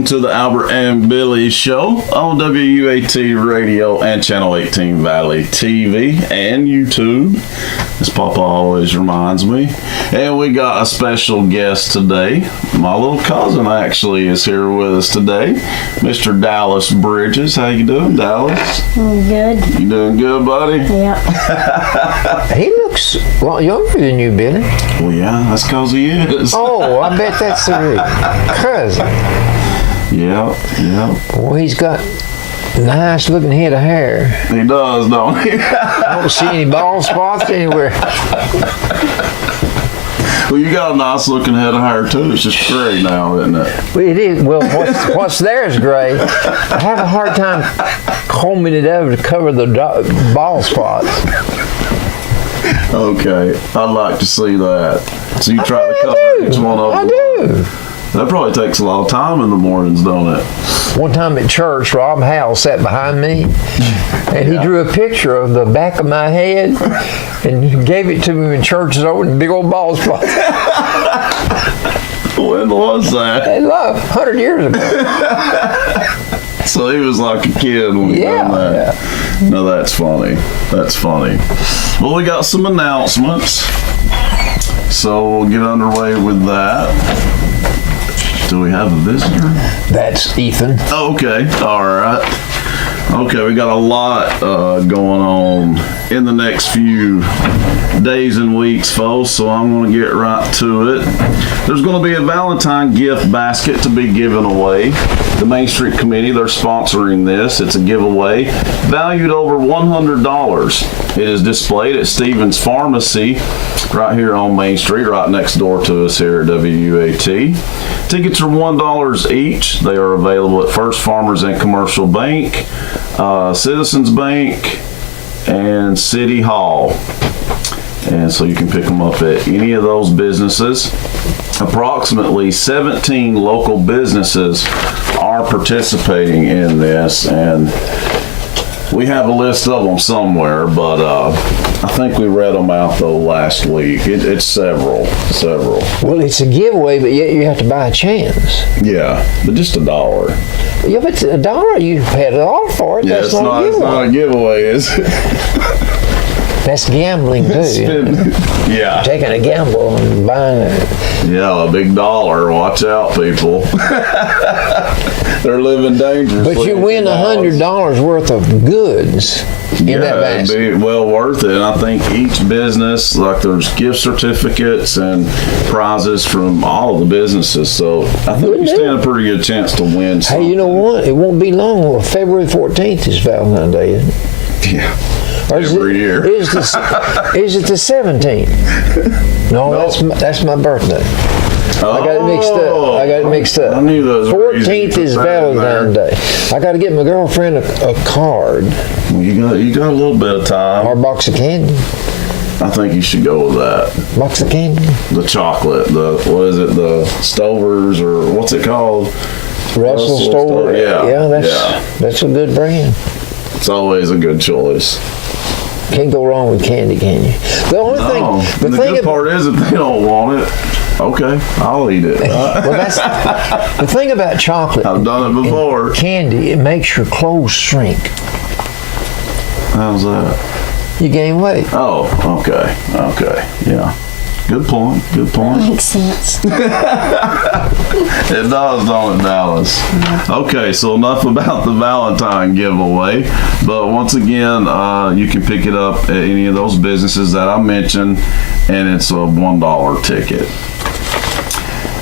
welcome to the Albert and Billy Show on WUAT Radio and Channel 18 Valley TV and YouTube, as Papa always reminds me. And we got a special guest today. My little cousin actually is here with us today, Mr. Dallas Bridges. How you doing, Dallas? I'm good. You doing good, buddy? Yeah. He looks a lot younger than you, Billy. Well, yeah, that's because he is. Oh, I bet that's the cousin. Yeah. Well, he's got a nice looking head of hair. He does, don't he? I don't see any bald spots anywhere. Well, you got a nice looking head of hair too. It's just gray now, isn't it? Well, it is. Well, what's there is gray. I have a hard time combing it over to cover the bald spots. Okay, I'd like to see that. So you try to cover each one of them? I do. That probably takes a lot of time in the mornings, don't it? One time at church, Rob Howell sat behind me, and he drew a picture of the back of my head, and he gave it to me when church was over, and big old bald spots. When was that? They love 100 years ago. So he was like a kid when he done that. Yeah. No, that's funny. That's funny. Well, we got some announcements, so we'll get underway with that. Do we have a visitor? That's Ethan. Oh, okay. All right. Okay, we got a lot going on in the next few days and weeks, folks, so I'm going to get right to it. There's going to be a Valentine gift basket to be given away. The Main Street Committee, they're sponsoring this. It's a giveaway valued over $100. It is displayed at Stevens Pharmacy right here on Main Street, right next door to us here at WUAT. Tickets are $1 each. They are available at First Farmers and Commercial Bank, Citizens Bank, and City Hall. And so you can pick them up at any of those businesses. Approximately 17 local businesses are participating in this, and we have a list of them somewhere, but I think we read them out though last week. It's several. Well, it's a giveaway, but yet you have to buy a chance. Yeah, but just $1. Yeah, but $1, you paid $1 for it. Yeah, That's it's not a giveaway, is it? That's gambling too. Yeah. Taking a gamble and buying it. Yeah, a big dollar. Watch out, people. They're living dangerously. But you win $100 worth of goods in that basket. It'd be well worth it. And I think each business, like there's gift certificates and prizes from all of the businesses. So I think you stand a pretty good chance to win something. Hey, you know what? It won't be long. February 14th is Valentine's Day, isn't it? Yeah. Every year. Is it the 17th? No, that's my birthday. Oh, I got it mixed up. I knew those. 14th is Valentine's Day. I got to get my girlfriend a card. Well, you got a little bit of time. Or a box of candy. I think you should go with that. Box of candy. The chocolate. What is it? The Stovers, or what's it called? Russell Stover. Yeah, that's a good brand. It's always a good choice. Can't go wrong with candy, can you? The only thing. The good part is if they don't want it, okay, I'll eat it. Well, that's the thing about chocolate. I've done it before. Candy, it makes your clothes shrink. How's that? You gain weight. Oh, okay, yeah. Good point. Makes sense. It does, don't it, Dallas? Okay, so enough about the Valentine giveaway. But once again, you can pick it up at any of those businesses that I mentioned, and it's a $1 ticket.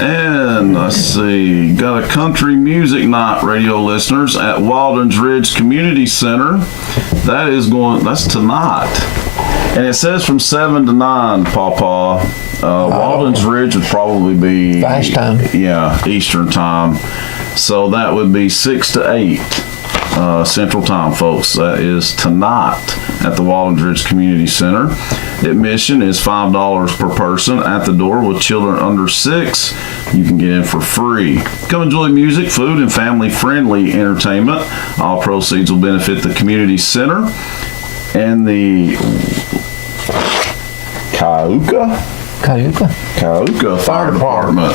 And let's see, got a country music night, radio listeners, at Walden's Ridge Community Center. That's tonight. And it says from 7 to 9, Pawpaw. Walden's Ridge would probably be fast time. Yeah, Eastern time. So that would be 6 to 8 Central time, folks. That is tonight at the Walden's Ridge Community Center. Admission is $5 per person at the door. With children under 6, you can get in for free. Come enjoy music, food, and family-friendly entertainment. All proceeds will benefit the community center and the Cayuga Fire Department.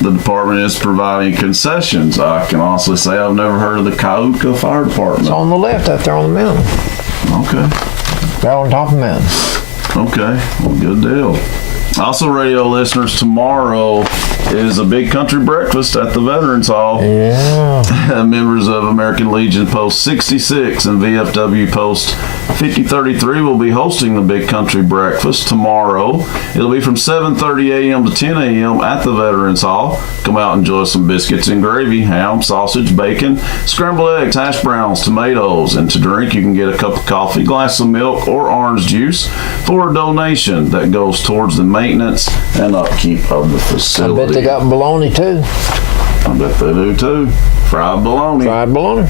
the department is providing concessions. I can honestly say I've never heard of the Cayuga Fire Department. It's on the left out there on the mountain. Okay. Right on top of the mountain. Okay, well, good deal. Also, radio listeners, tomorrow is a big country breakfast at the Veterans Hall. Yeah. Members of American Legion Post 66 and VFW Post 5033 will be hosting the big country breakfast tomorrow. It'll be from 7:30 a.m. to 10 a.m. at the Veterans Hall. Come out and enjoy some biscuits and gravy, ham, sausage, bacon, scrambled eggs, hash browns, tomatoes, and to drink you can get a cup of coffee, glass of milk, or orange juice for a donation that goes towards the maintenance and upkeep of the I facility. bet they got bologna too. I bet they do too. Fried bologna. Fried bologna.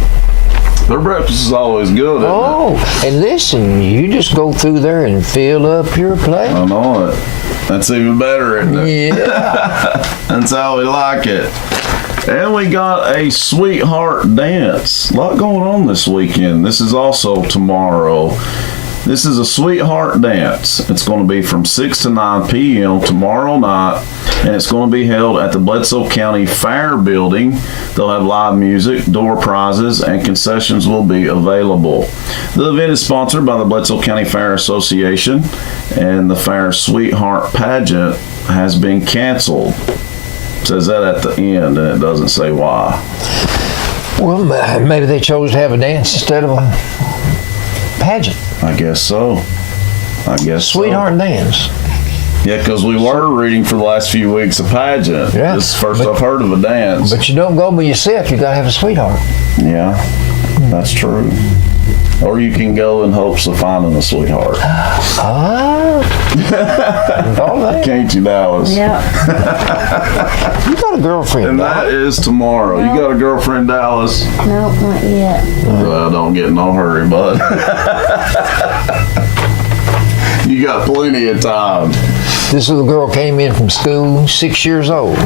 Their breakfast is always good, isn't Oh, and listen, you just go through there and fill up your plate. it? I know it. That's even better, isn't it? Yeah. That's how we like it. And we got a sweetheart dance. A lot going on this weekend. This is also tomorrow. This is a sweetheart dance. It's going to be from 6 to 9 p.m. tomorrow night, and it's going to be held at the Bledsoe County Fair Building. They'll have live music, door prizes, and concessions will be available. The event is sponsored by the Bledsoe County Fair Association, and the Fair Sweetheart Pageant has been canceled. It says that at the end, and it doesn't say why. Well, maybe they chose to have a dance instead of a pageant. I guess so. Sweetheart dance. Yeah, because we were reading for the last few weeks a pageant. Yeah, This is the first but- I've heard of a dance. But you don't go by yourself. You gotta have a sweetheart. Yeah, that's true. Or you can go in hopes of finding a sweetheart. Ah. All that. Can't you, Dallas? Yeah. You got a girlfriend. And that is tomorrow. You got a girlfriend, Dallas? No, not yet. Well, don't get in no hurry, bud. You got plenty of time. This little girl came in from school, 6 years old.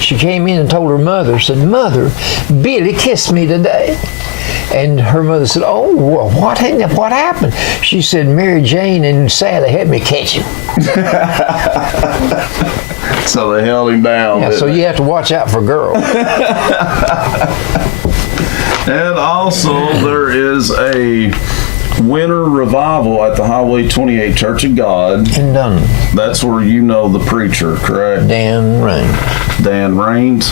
She came in and told her mother, said, "Mother, Billy kissed me today." And her mother said, "Oh, well, what happened?" She said, "Mary Jane and Sally had me catch him." So they held him down. Yeah, so didn't you have to watch out for girls. they? And also, there is a winter revival at the Highway 28 Church of God. And done. That's where you know the preacher, correct? Dan Rain. Dan Raines.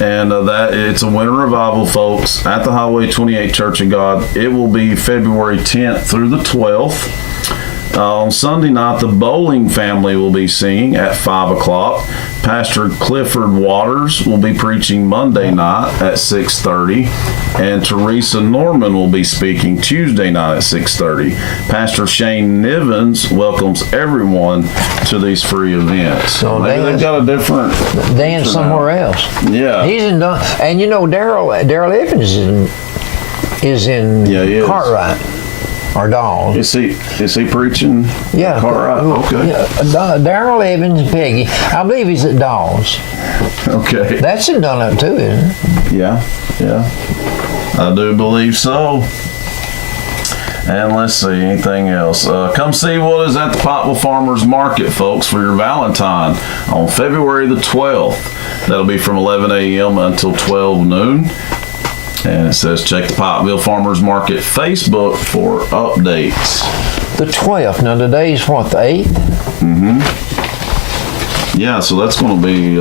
And that it's a winter revival, folks, at the Highway 28 Church of God. It will be February 10th through the 12th. On Sunday night, the Bowling family will be singing at 5 o'clock. Pastor Clifford Waters will be preaching Monday night at 6:30. And Teresa Norman will be speaking Tuesday night at 6:30. Pastor Shane Nivens welcomes everyone to these free events. So maybe they've got a different... Dan's somewhere else. Yeah. He's in Dun- and you know Daryl Evans is in Yeah, he is. Cartwright or Dawes. Is he preaching? Yeah, Cartwright? Okay. Yeah, Daryl Evans and Peggy. I believe he's at Dawes. Okay. That's in Dunlap too, isn't it? Yeah. I do believe so. And let's see, anything else? Come see what is at the Pikeville Farmers Market, folks, for your Valentine on February the 12th. That'll be from 11 a.m. until 12 noon. And it says check the Pikeville Farmers Market Facebook for updates. The 12th. Now today's what, the 8th? Yeah, so that's going to be...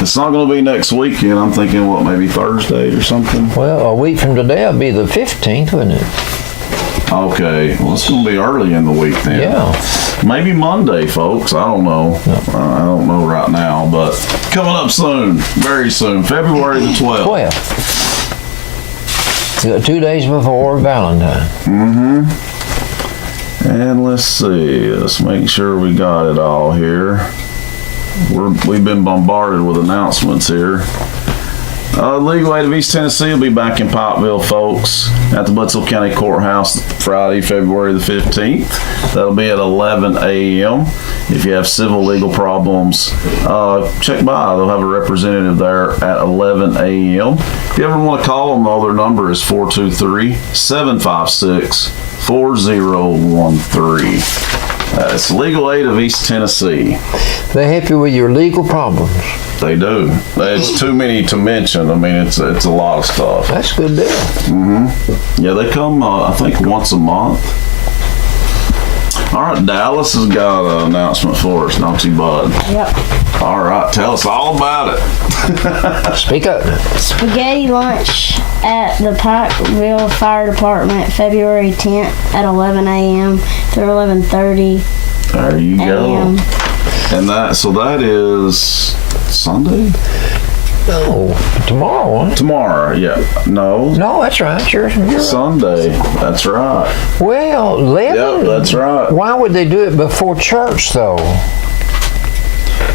it's not going to be next weekend. I'm thinking, what, maybe Thursday or something? Well, a week from today will be the 15th, wouldn't it? Okay, well, it's going to be early in the week then. Yeah. Maybe Monday, folks. I don't know. I don't know right now, but coming up soon, very soon, February the 12th. 12th. You got 2 days before Valentine. And let's see. Let's make sure we got it all here. We've been bombarded with announcements here. Legal Aid of East Tennessee will be back in Pikeville, folks, at the Bledsoe County Courthouse Friday, February the 15th. That'll be at 11 a.m. If you have civil legal problems, check by. They'll have a representative there at 11 a.m. If you ever want to call them, though, their number is 423-756-4013. It's Legal Aid of East Tennessee. They help you with your legal problems. They do. It's too many to mention. I mean, it's a lot of stuff. That's a good deal. Yeah, they come, I think, once a month. All right, Dallas has got an announcement for us, don't you, bud? Yep. All right, tell us all about it. Speak up. Spaghetti lunch at the Pikeville Fire Department, February 10th at 11 a.m. through 11:30 There you go. a.m. And that is Sunday? No, tomorrow, huh? Tomorrow, yeah. No. No, that's right. You're right. Sunday. That's right. Well, 11. Yep, that's right. Why would they do it before church, though?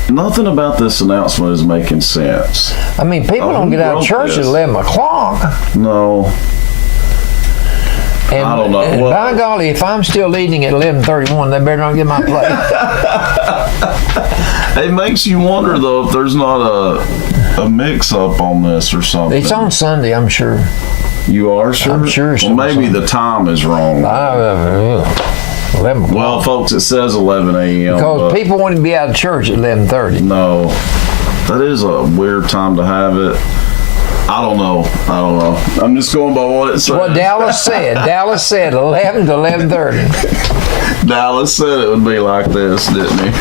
Nothing about this announcement is making sense. I mean, people don't get out of church at 11 o'clock. No. And, I don't know. And Well, by golly, if I'm still eating at 11:31, they better not get my plate. it makes you wonder, though, if there's not a mix-up on this or something. It's on Sunday, I'm sure. You are sure? I'm sure it's Well, on maybe Sunday. the time is wrong. 11 o'clock. Well, folks, it says 11 a.m. Because but people want to be out of church at 11:30. no, that is a weird time to have it. I don't know. I'm just going by what it says. What Dallas said. Dallas said 11 to 11:30. Dallas said it would be like this, didn't he?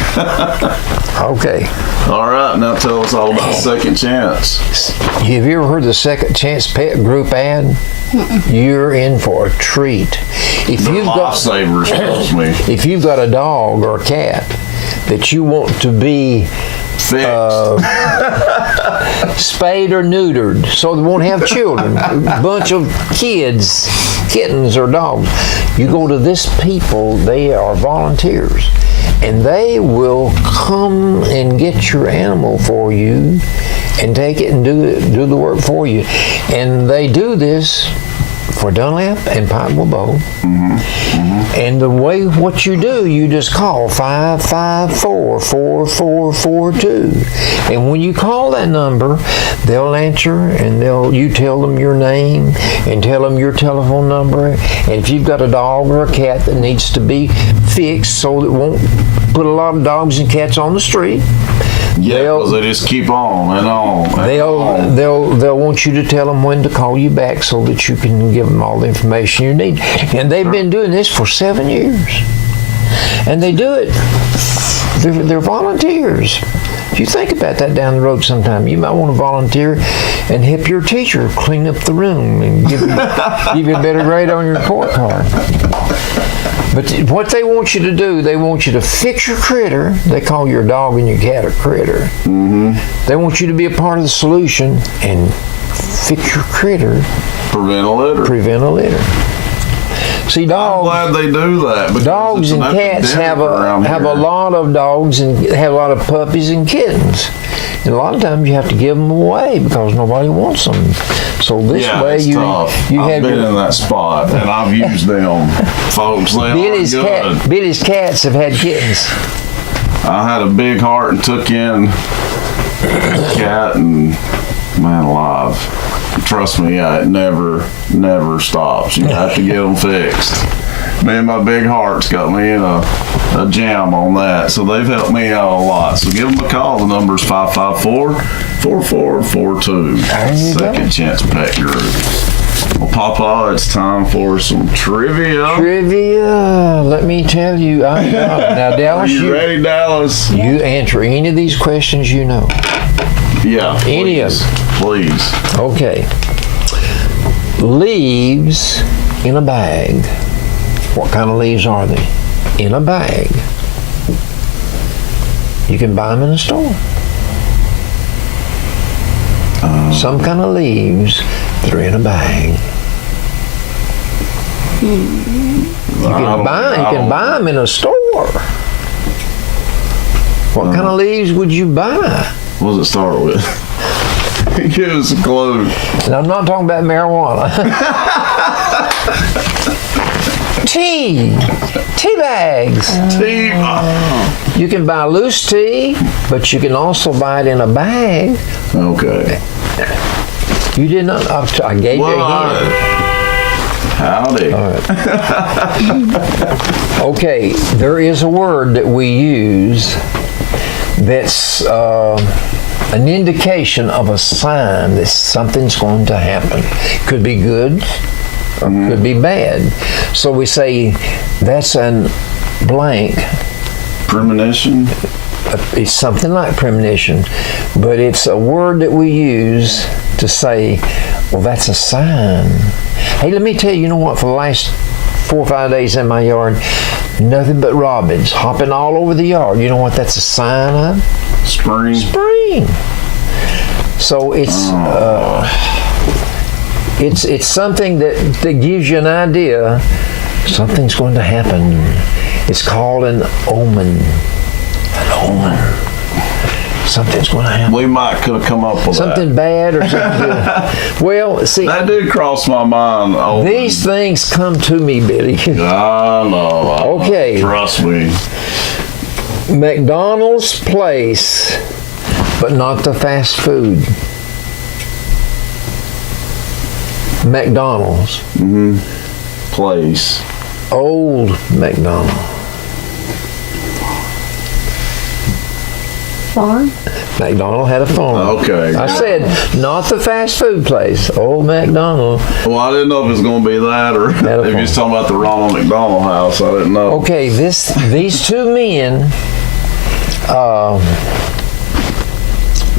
Okay. All right, now tell us all about Second Chance. Have you ever heard the Second Chance Pet Group ad? You're in for a treat. If They're you've got lifesavers, tells me. if you've got a dog or a cat that you want to be Fixed. spayed or neutered so they won't have children, a bunch of kittens or dogs, you go to this people. They are volunteers, and they will come and get your animal for you and take it and do the work for you. And they do this for Dunlap and Pikeville Bow. And the way what you do, you just call 554-4442. And when you call that number, they'll answer, and you tell them your name and tell them your telephone number. And if you've got a dog or a cat that needs to be fixed so that it won't put a lot of dogs and cats on the street, Yeah, because they just keep on and on. And they'll want you to tell them when to call you back so that you can give them all the information you need. And they've been doing this for 7 years, and they do it. They're volunteers. If you think about that down the road sometime, you might want to volunteer and help your teacher clean up the room and give you a better grade on your report card. But what they want you to do, they want you to fix your critter. They call your dog and your cat a critter. They want you to be a part of the solution and fix your critter. prevent a litter. Prevent a litter. See, I'm dogs. glad they do that. because Dogs it's and an cats have epidemic around a here. lot of dogs and have a lot of puppies and kittens, and a lot of times you have to give them away because nobody wants them. So this Yeah, way it's tough. you I've have been your, in that spot, and I've used them, folks. They Billy's are good. Billy's cats have had kittens. I had a big heart and took in a cat, and man alive. Trust me, yeah, it never stops. You have to get them fixed. Me and my big heart's got me in a jam on that, so they've helped me out a lot. So give them a call. The number's 554-4442. There you go. Second Chance Pet Group. Well, Papa, it's time for some trivia. Trivia. Let me tell you, I know. Now, Are Dallas, you ready, Dallas? you answer any of these questions you know. Yeah. Any of Please. Okay. Leaves in a bag. What kind of leaves are they? In a bag. You can buy them in a store. Some kind of leaves that are in a bag. You can buy them in a store. What kind of leaves would you buy? What does it start with? Give us a clue. And I'm not talking about marijuana. Tea bags. Tea. You can buy loose tea, but you can also buy it in a bag. Okay. You did not. I gave you a hint. Howdy. All right. Okay, there is a word that we use that's an indication of a sign that something's going to happen. Could be good or could be bad. So we say that's an blank. Premonition? It's something like premonition, but it's a word that we use to say, well, that's a sign. Hey, let me tell you, you know what, for the last 4 or 5 days in my yard, nothing but robins hopping all over the yard. You know what that's a sign of? Spring. Spring. So it's something that gives you an idea something's going to happen. It's called an omen. An omen. Something's going to happen. We might could have come up with Something bad or something good. Well, see, that did cross my mind. these things come to me, Billy. I know. Okay. Trust me. McDonald's place, but not the fast food. McDonald's. Place. Old McDonald. Farm? McDonald had a farm. Okay. I said, not the fast food place. Old McDonald. Well, I didn't know if it was going to be that or if a you was talking about the Ronald McDonald House. I didn't know. Okay, these two men,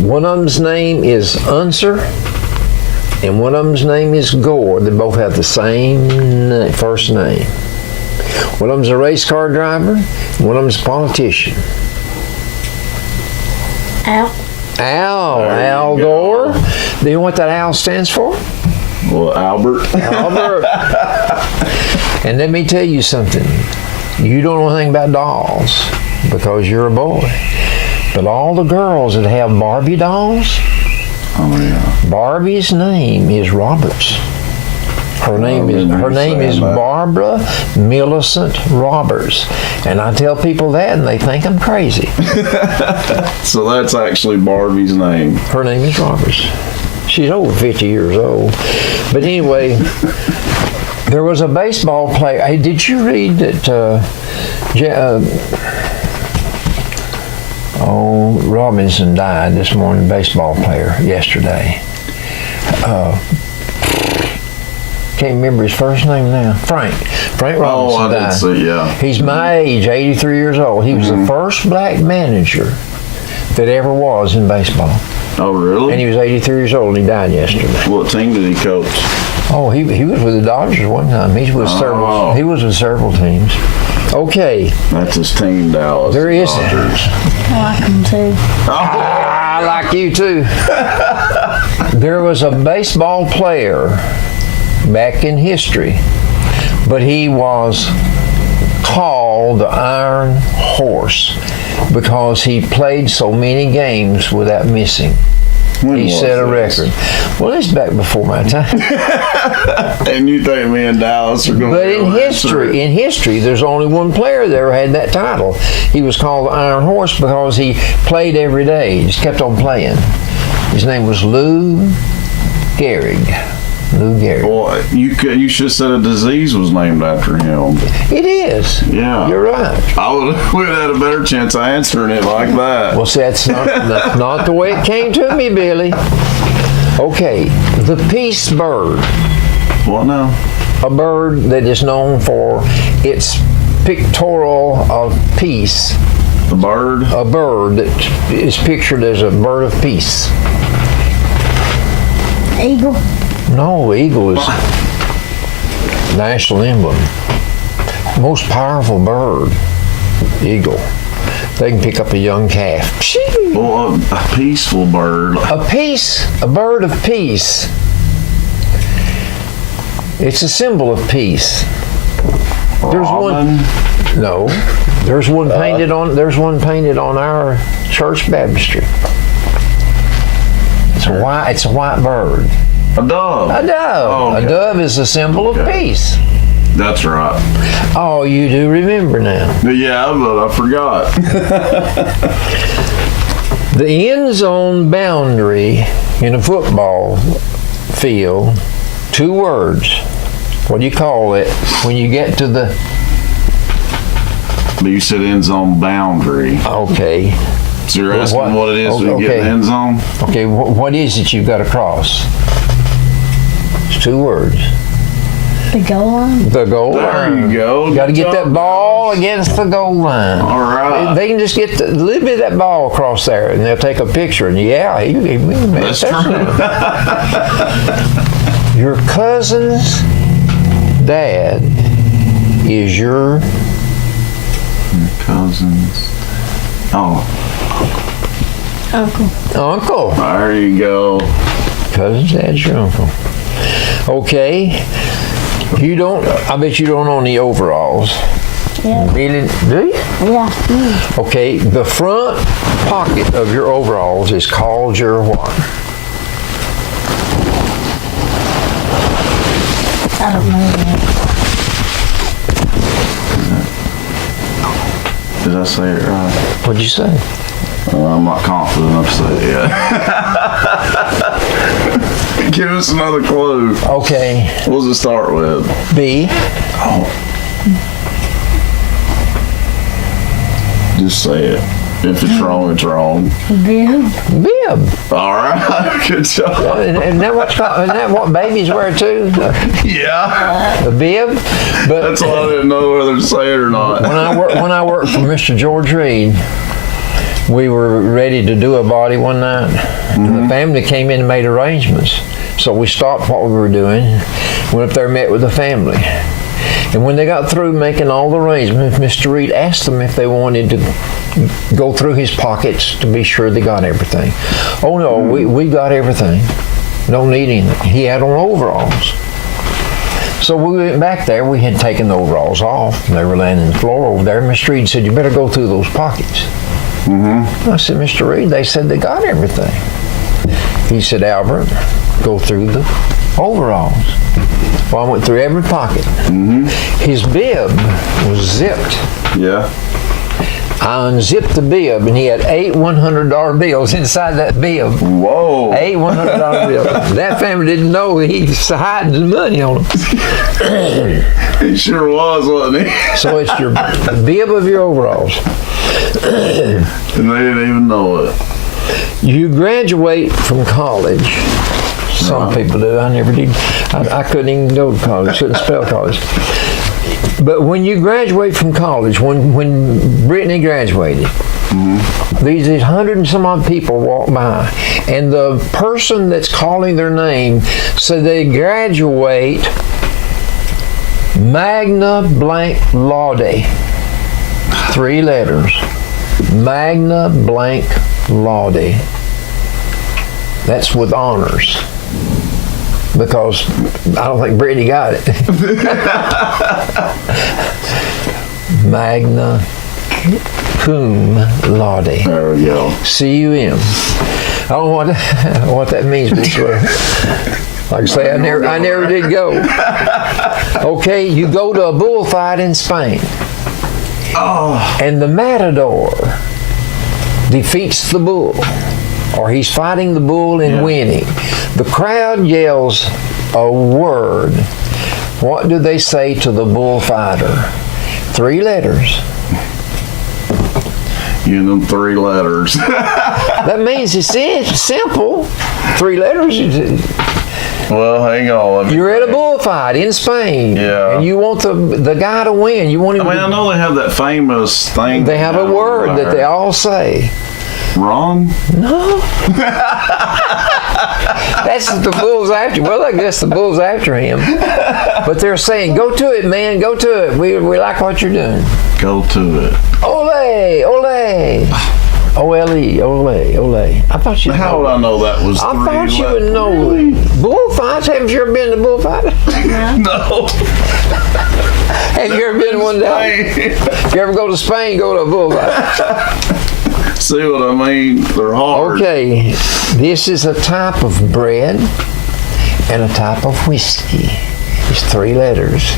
one of them's name is Unser, and one of them's name is Gore. They both have the same first name. One of them's a race car driver, one of them's a politician. Al? Al you Gore. go. Do you know what that Al stands for? Well, Albert. Albert. And let me tell you something. You don't know anything about dolls because you're a boy. But all the girls that have Barbie dolls, Oh, yeah. Barbie's name is Roberts. Her name is that. Barbara Millicent Roberts. And I tell people that and they think I'm crazy. So that's actually Barbie's name. Her name is Roberts. She's over 50 years old. But anyway, there was a baseball player. Hey, did you read that Robinson died this morning, baseball player, yesterday. Can't remember his first name now. Frank Robinson Oh, I died. did see, yeah. He's my age, 83 years old. He was the first black manager that ever was in baseball. Oh, really? And he was 83 years old and he died yesterday. What team did he coach? Oh, he was with the Dodgers one time. He was with several teams. Okay. That's his team, Dallas. There is. Dodgers. I like him too. I like you too. There was a baseball player back in history, but he was called the Iron Horse because he played so many games without missing. When He was set a this? record. Well, it's back before my time. And you think me and Dallas are going to But in history, there's only one player that ever had that title. He was called the Iron Horse because he played every day. He just kept on playing. His name was Lou Gehrig. Lou Gehrig. Boy, you should have said a disease was named after him. It is. Yeah. You're right. I would have had a better chance of answering it like that. Well, see, that's not the way it came to me, Billy. Okay, the peace bird. What now? A bird that is known for its pictorial of peace. The bird? A bird that is pictured as a bird of peace. Eagle? No, eagle is national emblem. Most powerful bird, eagle. They can pick up a young calf. Pshee! Well, a peaceful bird. A bird of peace. It's a symbol of peace. There's Robin? one. No, there's one painted on. There's one painted on our church baptistry. It's a white bird. A dove. A dove. Oh, okay. A dove is a symbol of peace. That's right. Oh, you do remember now. Yeah, but I forgot. The end zone boundary in a football field, 2 words. what do you call it? When you get to the, But you said end zone boundary. okay, So you're asking what it is when you get in the end zone? okay, what is it you've got to cross? It's 2 words. The goal line. The goal There line. you go. You got to Good get that job, ball against the goal line. All right. They can just get a little bit of that ball across there, and they'll take a picture. And yeah, That's true. Your cousin's dad is your Cousins. Oh, Uncle. uncle. there you go. Cousin's dad's your uncle. Okay. You don't. I bet you don't own the overalls. Yeah. Really? Do you? Yeah. Okay, the front pocket of your overalls is called your what? I don't know that. Did I say it right? What'd you say? I'm not confident enough to say it yet. Give us another clue. Okay, What does it start with? B. Oh. Just say it. If it's wrong, it's wrong. Bib. Bib. All right. Good job. Isn't that what babies wear too? Yeah. The bib. But That's why I didn't know whether to say it or not. when I worked for Mr. George Reed, we were ready to do a body one night, and the family came in and made arrangements. So we stopped what we were doing, went up there and met with the family. And when they got through making all the arrangements, Mr. Reed asked them if they wanted to go through his pockets to be sure they got everything. Oh no, we got everything. Don't need anything. He had on overalls. So we went back there. We had taken the overalls off. They were laying on the floor over there. Mr. Reed said, "You better go through those pockets." I said, "Mr. Reed, they said they got everything." He said, "Albert, go through the overalls." Well, I went through every pocket. His bib was zipped. Yeah. I unzipped the bib, and he had 8 $100 bills inside that bib. Whoa. 8 $100 bills. That family didn't know he was hiding the money on them. He sure was, wasn't he? So it's your bib of your overalls. And they didn't even know it. You graduate from college. Some people do. I never did. I couldn't even go to college. Couldn't spell college. But when you graduate from college, when Brittany graduated, these 100 and some odd people walk by, and the person that's calling their name said they graduate magna blank laude. 3 letters. Magna blank laude. That's with honors. Because I don't think Brittany got it. Magna cum laude. There we go. C-U-M. I don't know what that means, but it's like I say, I never did go. Okay, you go to a bullfight in Spain. Oh. And the matador defeats the bull, or he's fighting the bull and winning. The crowd yells a word. What do they say to the bullfighter? 3 letters. You them 3 letters. That means it's simple. 3 letters. Well, hang on. You're at a bullfight in Spain, and you want the guy to win. You want him. I mean, I know they have that famous thing. They have a word that they all say. Ron? No. That's the bull's after. Well, I guess the bull's after him. But they're saying, "Go to it, man. Go to it. We like what you're doing." Go to it. Ole, ole. O-L-E, ole, ole. I thought you. How would I know that was 3 I thought you letters? would know. Bullfights? Haven't you ever been to bullfight? No. Have you ever been to one down? If you ever go to Spain, go to a bullfight. See what I mean? They're hard. Okay, this is a type of bread and a type of whiskey. It's 3 letters.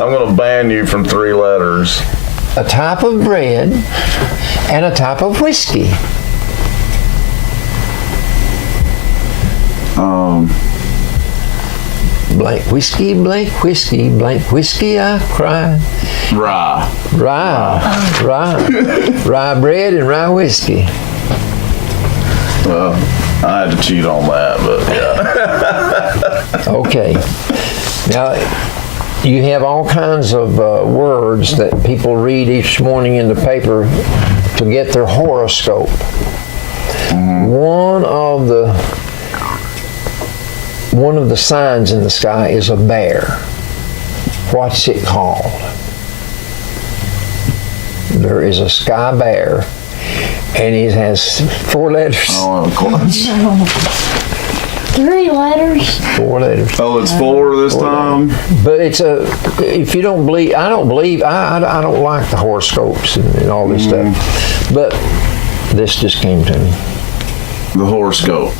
I'm going to ban you from 3 letters. A type of bread and a type of whiskey. blank whiskey, I cry. Rye. Rye bread and rye whiskey. Well, I had to cheat on that, but yeah. Okay. Now, you have all kinds of words that people read each morning in the paper to get their horoscope. One of the signs in the sky is a bear. What's it called? There is a sky bear, and it has 4 letters. Oh, of course. 3 letters. 4 letters. Oh, it's 4 this time? But it's if you don't believe, I don't like the horoscopes and all this stuff. But this just came to me. The horoscope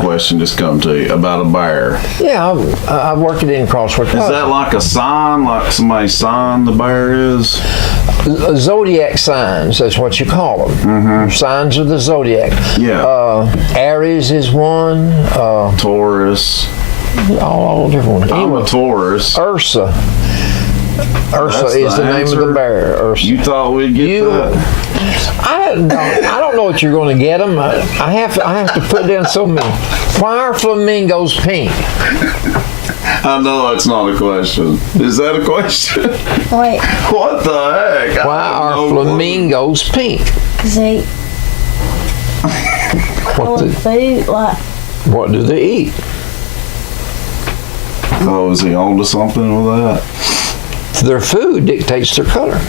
question just come to you about a bear. Yeah, I worked it in crossword. Is that like a sign, like somebody's sign the bear is? Zodiac signs, that's what you call them. Signs of the zodiac. Yeah. Aries is one. Taurus. All different ones. I'm a Taurus. Ursa. Ursa That's is the name of answer? the bear. Ursa. You thought we'd get that? I don't know what you're going to get them. I have to put down so many. Why are flamingos pink? I know that's not a question. Is that a question? Wait, What the heck? Why are flamingos pink? cause they What food like what do they eat? Oh, is he on to something with that? Their food dictates their color.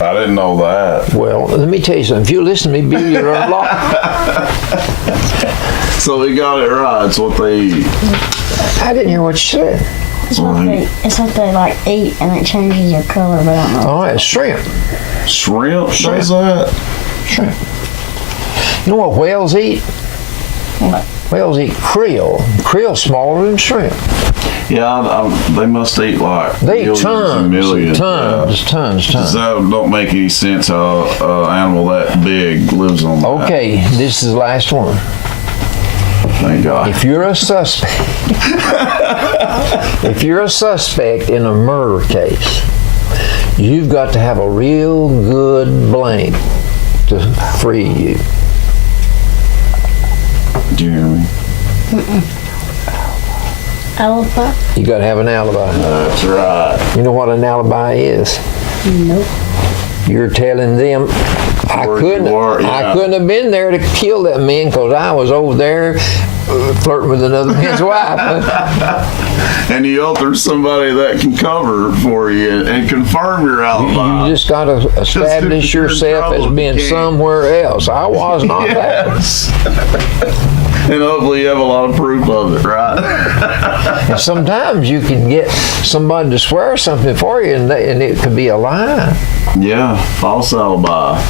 I didn't know that. Well, let me tell you something. If you listen to me, Bill, you learn a lot. So we got it right. It's what they eat. I didn't hear what you said. it's what they like eat, and it changes their color. But I don't know. Oh, it's shrimp. Shrimp does that? Shrimp. You know what whales eat? What? Whales eat krill. Krill's smaller than shrimp. Yeah, they must eat like They eat millions and tons, millions. tons. That don't make any sense how an animal that big lives on that. Okay, this is the last one. Thank God. If you're a suspect in a murder case, you've got to have a real good blank to free you. Do you hear me? Alibi? You got to have an alibi. That's right. You know what an alibi is? Nope. You're telling them, I Where couldn't you are, yeah. have been there to kill that man because I was over there flirting with another man's wife. And you hope there's somebody that can cover for you and confirm your alibi. You just got to establish if you're in yourself as trouble, being you can't. somewhere else. I was not there. Yes. And hopefully you have a lot of proof of it, right? And sometimes you can get somebody to swear something for you, and it could be a lie. Yeah, false alibi.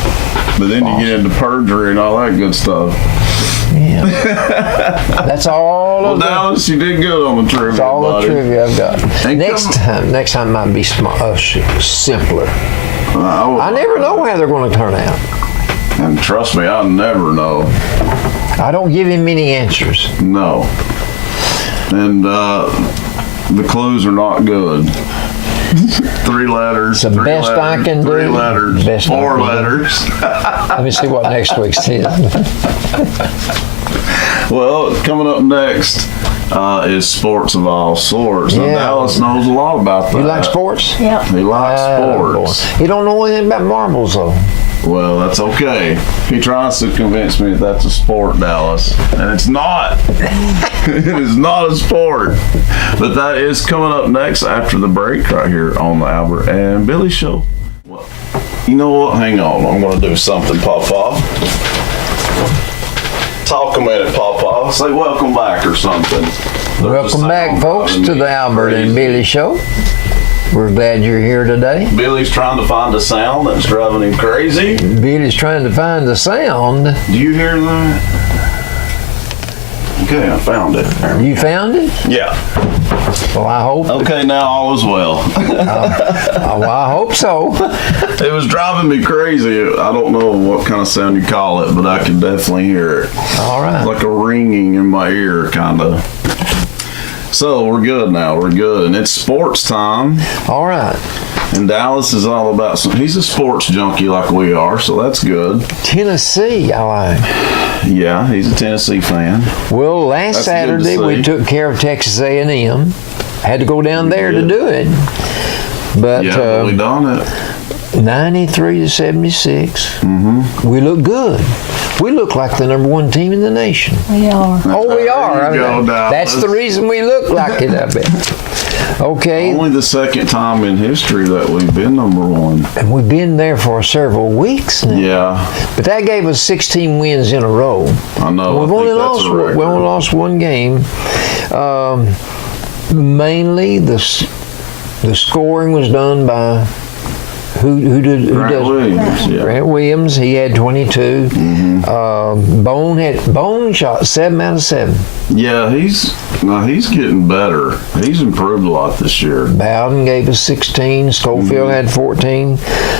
But then you get into perjury and all that good stuff. Yeah. That's all Well, of the. Dallas, you did good on the trivia, That's all buddy. the trivia I've got. And Next time might be simpler. I never know how they're going to turn out. And trust me, I never know. I don't give him many answers. No. And the clues are not good. 3 letters. The three best letters, I can 3 do. letters. Best I 4 can do. letters. Let me see what next week's is. Well, coming up next is sports of all sorts. Now, Yeah. Dallas knows a lot about that. You like sports? Yep. He likes sports. He don't know anything about marbles though. Well, that's okay. He tries to convince me that that's a sport, Dallas, and it's not. It is not a sport. But that is coming up next after the break right here on the Albert and Billy Show. Well, you know what? Hang on. I'm going to do something, Papa. Talk a minute, Papa. Say welcome back or something. Welcome back, folks, to the Albert and Billy Show. We're glad you're here today. Billy's trying to find a sound that's driving him crazy. Billy's trying to find the sound. Do you hear that? Okay, I found it. You found it? Yeah. Well, I hope. Okay, now all is well. Well, I hope so. It was driving me crazy. I don't know what kind of sound you call it, but I can definitely hear it. All right. Like a ringing in my ear, kind of. So we're good now. We're good, and it's sports time. All right. And Dallas is all about he's a sports junkie like we are, so that's good. Tennessee, I like. Yeah, he's a Tennessee fan. Well, last That's good to Saturday we see. took care of Texas A&M. Had to go down there to do it. But Yeah, we done it. 93 to 76. We look good. We look like the number 1 team in the nation. We are. Oh, we are. There you go, That's Dallas. the reason we look like it, I bet. Okay. Only the second time in history that we've been number 1. And we've been there for several weeks now. Yeah, But that gave us 16 wins in a row. I know. We've I only think that's lost. a record. We only lost 1 game. Mainly the scoring was done by who Grant does Williams, yeah. Grant Williams. He had 22. Bone shot 7 out of 7. Yeah, he's getting better. He's improved a lot this year. Bowden gave us 16. Schofield had 14.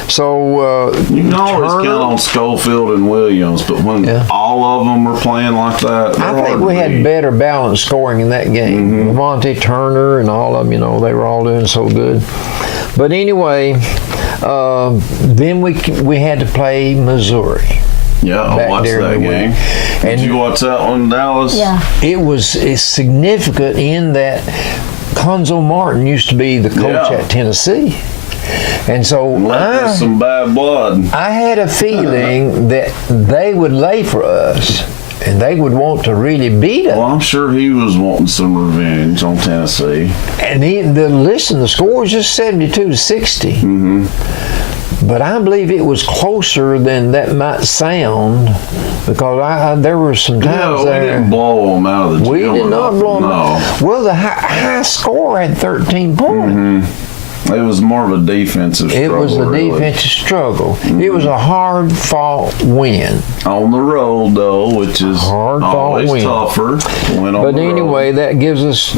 So You can always Turner- count on Schofield and Williams, but when all of them are playing like that, they're I hard think to we had beat. better balanced scoring in that game. Monty Turner and all of them, they were all doing so good. But anyway, then we had to play Missouri. Yeah, I back watched there that in the game. week. Did And- you watch that one, Dallas? Yeah. It's significant in that Conzo Martin used to be the coach Yeah. at Tennessee. And so Left us some bad blood. I had a feeling that they would lay for us and they would want to really beat us. Well, I'm sure he was wanting some revenge on Tennessee. And the score was just 72 to 60. But I believe it was closer than that might sound because there were some Yeah, times we there. didn't blow them out of the We gym did or not nothing. blow them No. out. Well, the high score had 13 points. It was more of a defensive struggle. It was a really. defensive struggle. It was a hard-fought win. On the road, though, which is Hard-fought always win. tougher. Win on But the anyway, road. that gives us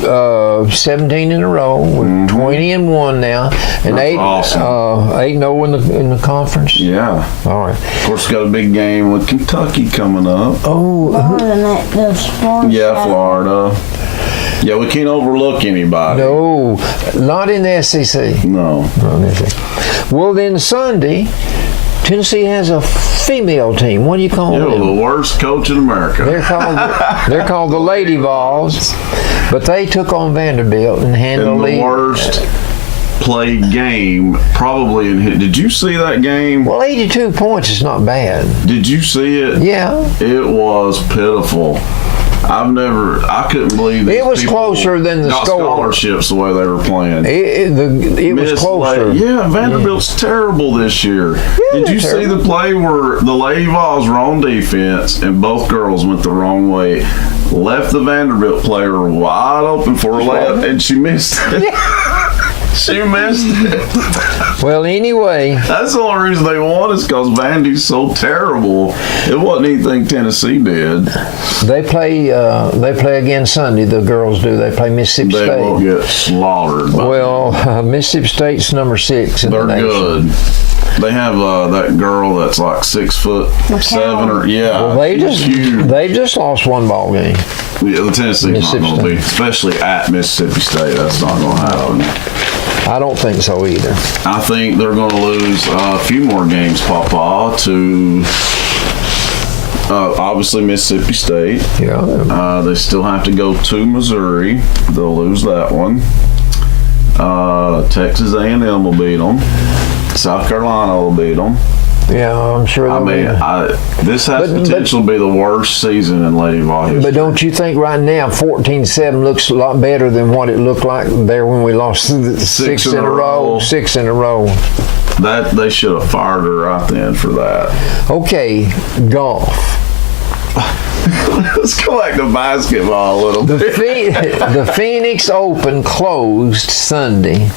17 in a row. We're 20-1 now, and That's 8 awesome. 8-0 in the conference. Yeah. All right. Of course, got a big game with Kentucky coming up. Oh, More than that, those Florida. Yeah, Florida. Yeah, we can't overlook anybody. no, not in the SEC. No. Not in the SEC. Well, then Sunday, Tennessee has a female team. What do you call You're them? the worst coach in America. They're called the Lady Vols, but they took on Vanderbilt and And handily. the worst played game probably in. Did you see that game? Well, 82 points is not bad. Did you see it? Yeah. It was pitiful. I couldn't believe these It was people closer than the got score. scholarships the way they were playing. It was Miss closer. Yeah, Vanderbilt's terrible this year. Did they're you see terrible. the play where the Lady Vols were on defense and both girls went the wrong way? Left the Vanderbilt player wide open for a layup and she missed it. She missed it. Well, anyway, That's the only reason they won is because Vandy's so terrible. It wasn't anything Tennessee did. they play again Sunday. The girls do. They play Mississippi They State. will get slaughtered. Well, Mississippi State's number 6 in They're the nation. good. They have that girl that's like 6'7" or Well, she's huge. they just lost 1 ball game. Yeah, the Tennessee's not Mississippi going to be, especially at Mississippi State. That's not going to happen. I don't think so either. I think they're going to lose a few more games, Papa, to obviously Mississippi State. Yeah. They still have to go to Missouri. They'll lose that one. Texas A&M will beat them. South Carolina will beat them. Yeah, I'm sure. I mean, this has But- potential to be the worst season in Lady Vol history. But don't you think right now 14-7 looks a lot better than what it looked like there when we lost 6 in a row? 6 in a row. That they should have fired her right then for that. Okay, golf. Let's go back to basketball a little bit. The Phoenix Open closed Sunday,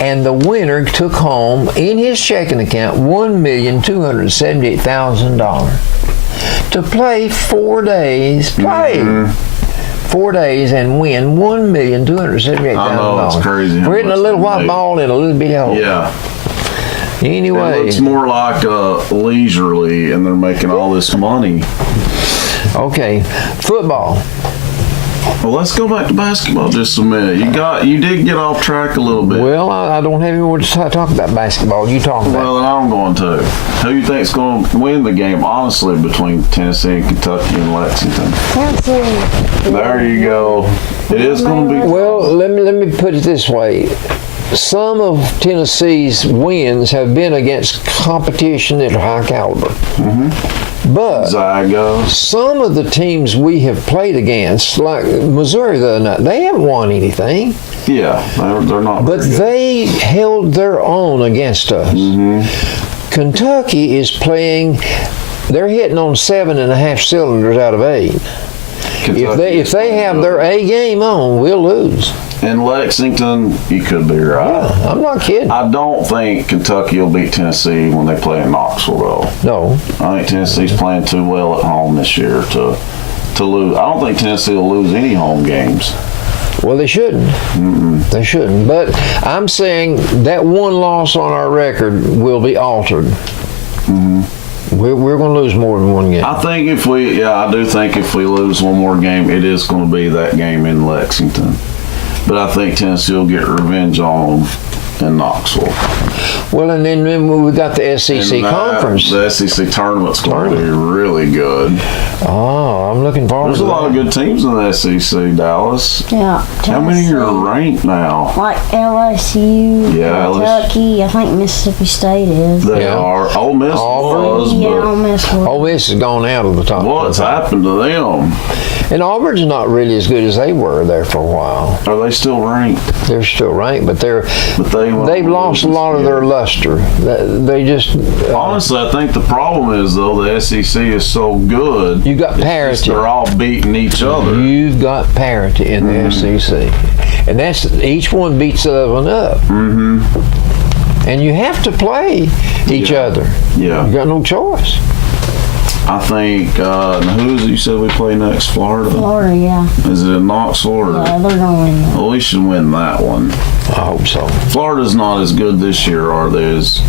and the winner took home in his checking account $1,278,000 to play 4 days. 4 days and win $1,278,000. I know, it's crazy how We're hitting a much little they white make. ball in a little bitty hole. Yeah. Anyway, It looks more like leisurely, and they're making all this money. okay, football. Well, let's go back to basketball just a minute. You did get off track a little bit. Well, I don't have any more to talk about basketball. You talk about. Well, then I'm going to. Who you think's going to win the game, honestly, between Tennessee and Kentucky and Lexington? Tennessee. There you go. It is going to be. Well, let me put it this way. Some of Tennessee's wins have been against competition at high caliber. But Zygo. some of the teams we have played against, like Missouri the other night, they haven't won anything. Yeah, they're not. But very good. they held their own against us. Kentucky is playing, they're hitting on 7.5 cylinders out of 8. If they have their A game on, we'll lose. In Lexington, you could be right. I'm not kidding. I don't think Kentucky will beat Tennessee when they play in Knoxville, though. No. I think Tennessee's playing too well at home this year to lose. I don't think Tennessee will lose any home games. Well, they shouldn't. They shouldn't. But I'm saying that one loss on our record will be altered. We're going to lose more than one game. I do think if we lose one more game, it is going to be that game in Lexington. But I think Tennessee will get revenge on them in Knoxville. Well, and then we got the SEC conference. The SEC tournament's going to be really good. Oh, I'm looking forward There's to a lot of that. good teams in the SEC, Dallas. Yeah. How many Tennessee. are ranked now? Like LSU, Yeah, Kentucky, I think Mississippi State is. They Yeah. are. Ole Miss Auburn. was, Yeah, but Ole Miss was. Ole Miss has gone out of the top. what's happened to them? And Auburn's not really as good as they were there for a while. Are they still ranked? They're still ranked, but But they've lost a lot of their luster. They just Honestly, I think the problem is, though, the SEC is so good. You got it's parity. just they're all beating each other. You've got parity in the SEC, and that's each one beats the other one up. And you have to play each other. Yeah. You got no choice. I think, who is it you said we play next? Florida? Florida, yeah. Is it in Knoxville? Or? Yeah, they're going to win that. Well, we should win that one. I hope so. Florida's not as good this year, are they? As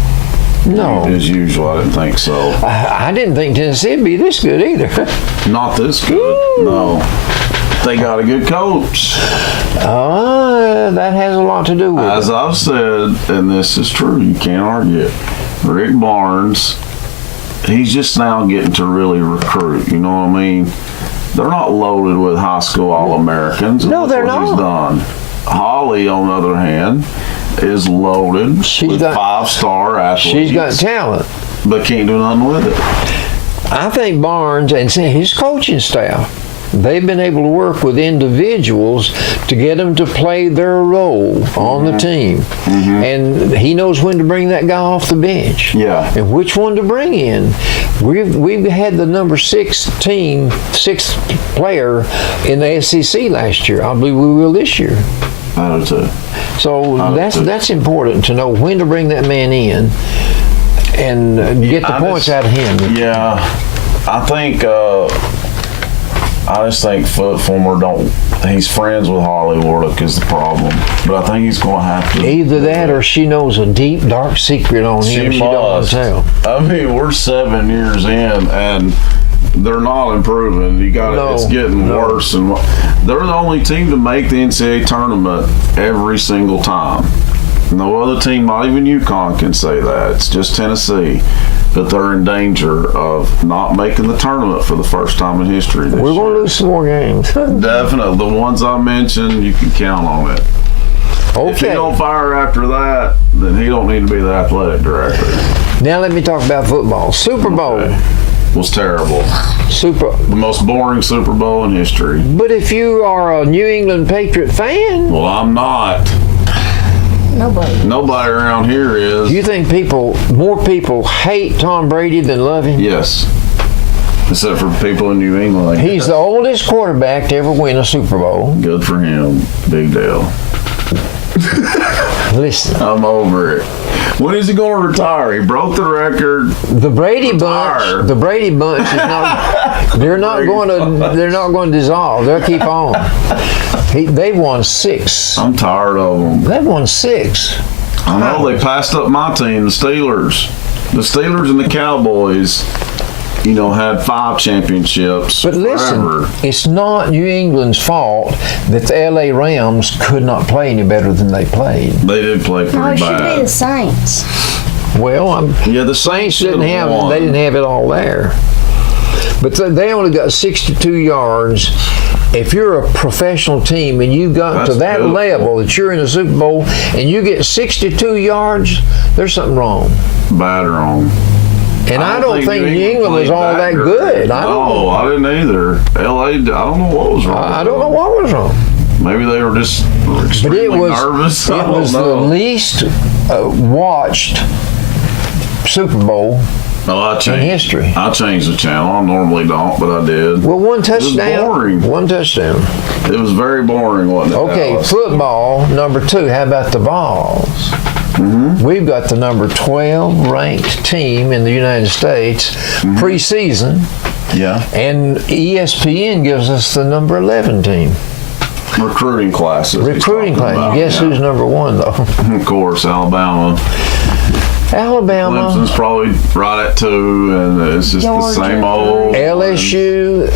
No, usual, I didn't think so. I didn't think Tennessee would be this good either. Not this good. No. They got a good coach. That has a lot to do with As it. I've said, and this is true, you can't argue it. Rick Barnes, he's just now getting to really recruit. You know what I mean? They're not loaded with high school All-Americans. No, Look they're what he's not. done. Holly, on the other hand, is loaded with got- 5-star athletes. She's got talent. but can't do nothing with it. I think Barnes and his coaching staff, they've been able to work with individuals to get them to play their role on the team. And he knows when to bring that guy off the bench. Yeah. And which one to bring in. We've had the number 6 player in the SEC last year. I believe we will this year. I do too. So I do too. that's important to know when to bring that man in and get the points out of him. Yeah, I think I just think Fulmer he's friends with Holly Warlick is the problem, but I think he's going to have to Either that or she knows a deep, dark secret on him she don't want must. to tell. I mean, we're 7 years in and they're not improving. It's getting worse, and they're the only team to make the NCAA tournament every single time. No other team, not even UConn, can say that. It's just Tennessee. But they're in danger of not making the tournament for the first time in history this We're year. going to lose some more games. Definitely. The ones I mentioned, you can count on it. If he Okay. don't fire after that, then he don't need to be the athletic director. Now let me talk about football. Super Bowl. Okay. Was terrible. The most boring Super Bowl in history. But if you are a New England Patriot fan, Well, I'm not. Nobody around here is. you think more people hate Tom Brady than love him? Yes. Except for people in New England. He's the oldest quarterback to ever win a Super Bowl. Good for him. Big deal. Listen, I'm over it. When is he going to retire? He broke the record. the Brady Retire. bunch. The Brady bunch is not. They're not going to dissolve. They'll keep on. They've won 6. I'm tired of them. They've won 6. I know they passed up my team, the Steelers. The Steelers and the Cowboys had 5 championships. But listen, forever. it's not New England's fault that the LA Rams could not play any better than they played. They did play pretty No, it should bad. be the Saints. Well, the Saints should've won. they didn't have it all there. But they only got 62 yards. If you're a professional team and you got to That's that beautiful. level that you're in the Super Bowl and you get 62 yards, there's something wrong. Bad wrong. And I don't think New England was played all that good. No, I didn't either. LA, I don't know what was wrong. I don't know what was wrong. Maybe they were just But extremely it was nervous. I it don't was the know. least watched Super Bowl. No, I changed. in history. I changed the channel. I normally don't, but I did. Well, one touchdown. boring. One touchdown. It was very boring, wasn't it? Okay, Dallas? football, number 2. How about the Vols? Mm-hmm. We've got the number 12 ranked team in the United States Mm-hmm. preseason, Yeah. and ESPN gives us the number 11 team. Recruiting classes. he's Recruiting talking class. about, Guess yeah. who's number 1, though? Of course, Alabama. Alabama. Clemson's probably right at 2, and it's just the Georgia. same old. LSU,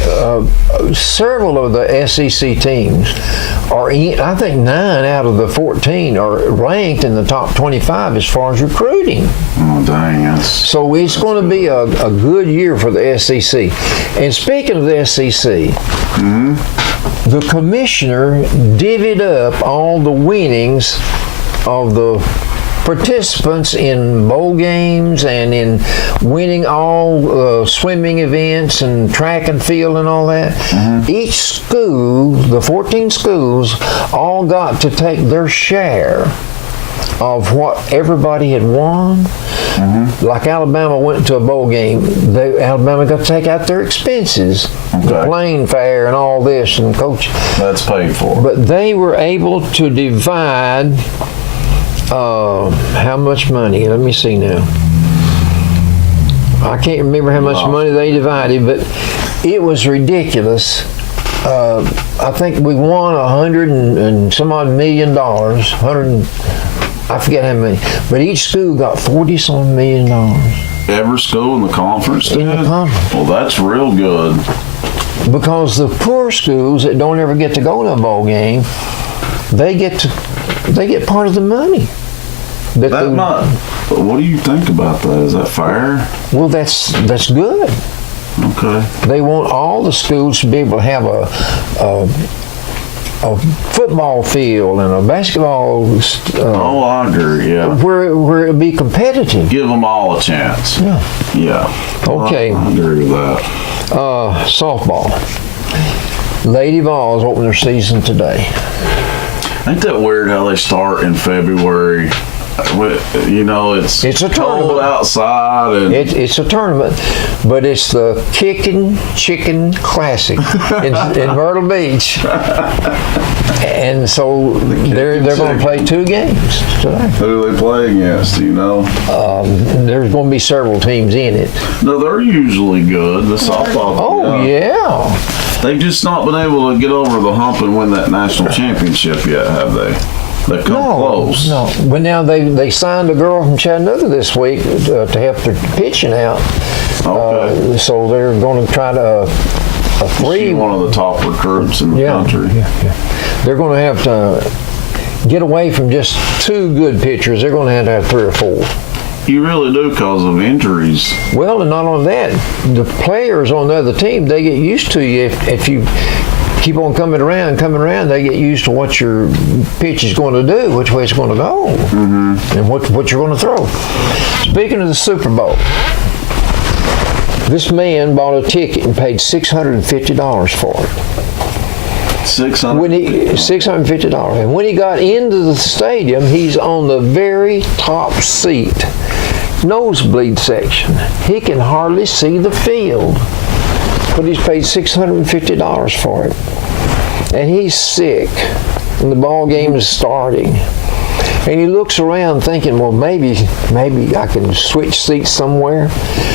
several of the SEC teams are in, I think 9 out of the 14 are ranked in the top 25 as far as recruiting. Oh, dang. That's, So it's going to be a good year for the SEC. And speaking of the SEC, the commissioner divvied up all the winnings of the participants in bowl games and in winning all swimming events and track and field and all that. Each school, the 14 schools, all got to take their share of what everybody had won. Like Alabama went to a bowl game, Alabama got to take out their expenses, the Okay. plane fare and all this, and coach. that's paid for. But they were able to divide how much money? Let me see now. I can't remember how much money they divided, but it was ridiculous. I think we won $100 and some odd $1 million. I forget how many, but each school got $40-some million. Every school in the conference In the did? conference. Well, that's real good. Because the poor schools that don't ever get to go to a bowl game, they get part of the money. That not. What do you think about that? Is that fair? Well, that's good. Okay. They want all the schools to be able to have a football field and a basketball Oh, I agree. Yeah. where it be competitive. Give them all a chance. Yeah. Yeah. Okay. I agree with that. Softball. Lady Vols open their season today. Ain't that weird how they start in February? It's It's a cold tournament. outside, and It's a tournament, but it's the Kickin' Chicken Classic in Myrtle Beach. And so they're going to play 2 games today. who do they play against? Do you know? There's going to be several teams in it. No, they're usually good. The softball. Oh, yeah. They've just not been able to get over the hump and win that national championship yet, have they? They've come close. No. But now they signed a girl from Chattanooga this week to help their pitching out. Okay. So they're going to try to She's one of the top recruits in the country. Yeah. They're going to have to get away from just 2 good pitchers. They're going to have 3 or 4. You really do because of injuries. Well, and not only that, the players on the other team, they get used to you if you keep on coming around, they get used to what your pitch is going to do, which way it's going to go, and what you're going to throw. Speaking of the Super Bowl, this man bought a ticket and paid $650 for it. $650. And when he got into the stadium, he's on the very top seat, nosebleed section. He can hardly see the field, but he's paid $650 for it. And he's sick, and the ball game is starting. And he looks around thinking, well, maybe I can switch seats somewhere.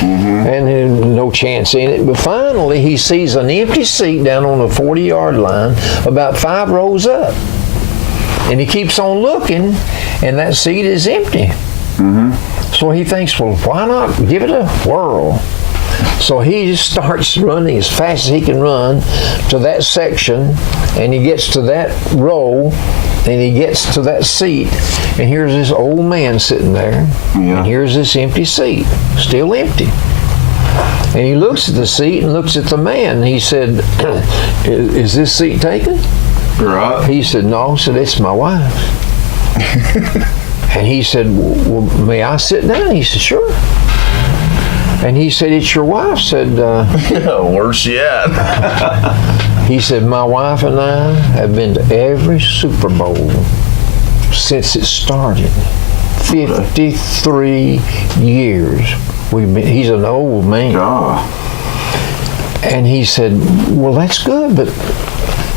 And no chance in it. But finally, he sees an empty seat down on the 40-yard line, about 5 rows up. And he keeps on looking, and that seat is empty. So he thinks, well, why not give it a whirl? So he just starts running as fast as he can run to that section, and he gets to that row, and he gets to that seat, and here's this old man sitting there, Yeah. and here's this empty seat, still empty. And he looks at the seat and looks at the man, and he said, is this seat taken? Right. He said, no. He said, it's my wife's. And he said, well, may I sit down? He said, sure. And he said, it's your wife? Said, Yeah, where's she at? he said, my wife and I have been to every Super Bowl since it started. 53 years. He's an old man. God. And he said, well, that's good, but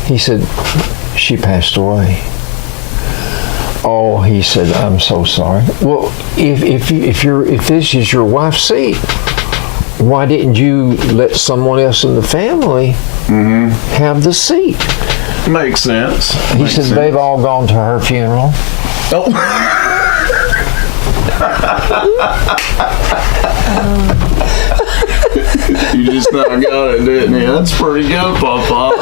he said, she passed away. Oh, he said, I'm so sorry. Well, if this is your wife's seat, why didn't you let someone else in the family have the seat? Makes sense. He said, they've all gone to her funeral. Oh. You just not got it, didn't you? That's pretty good, Papa.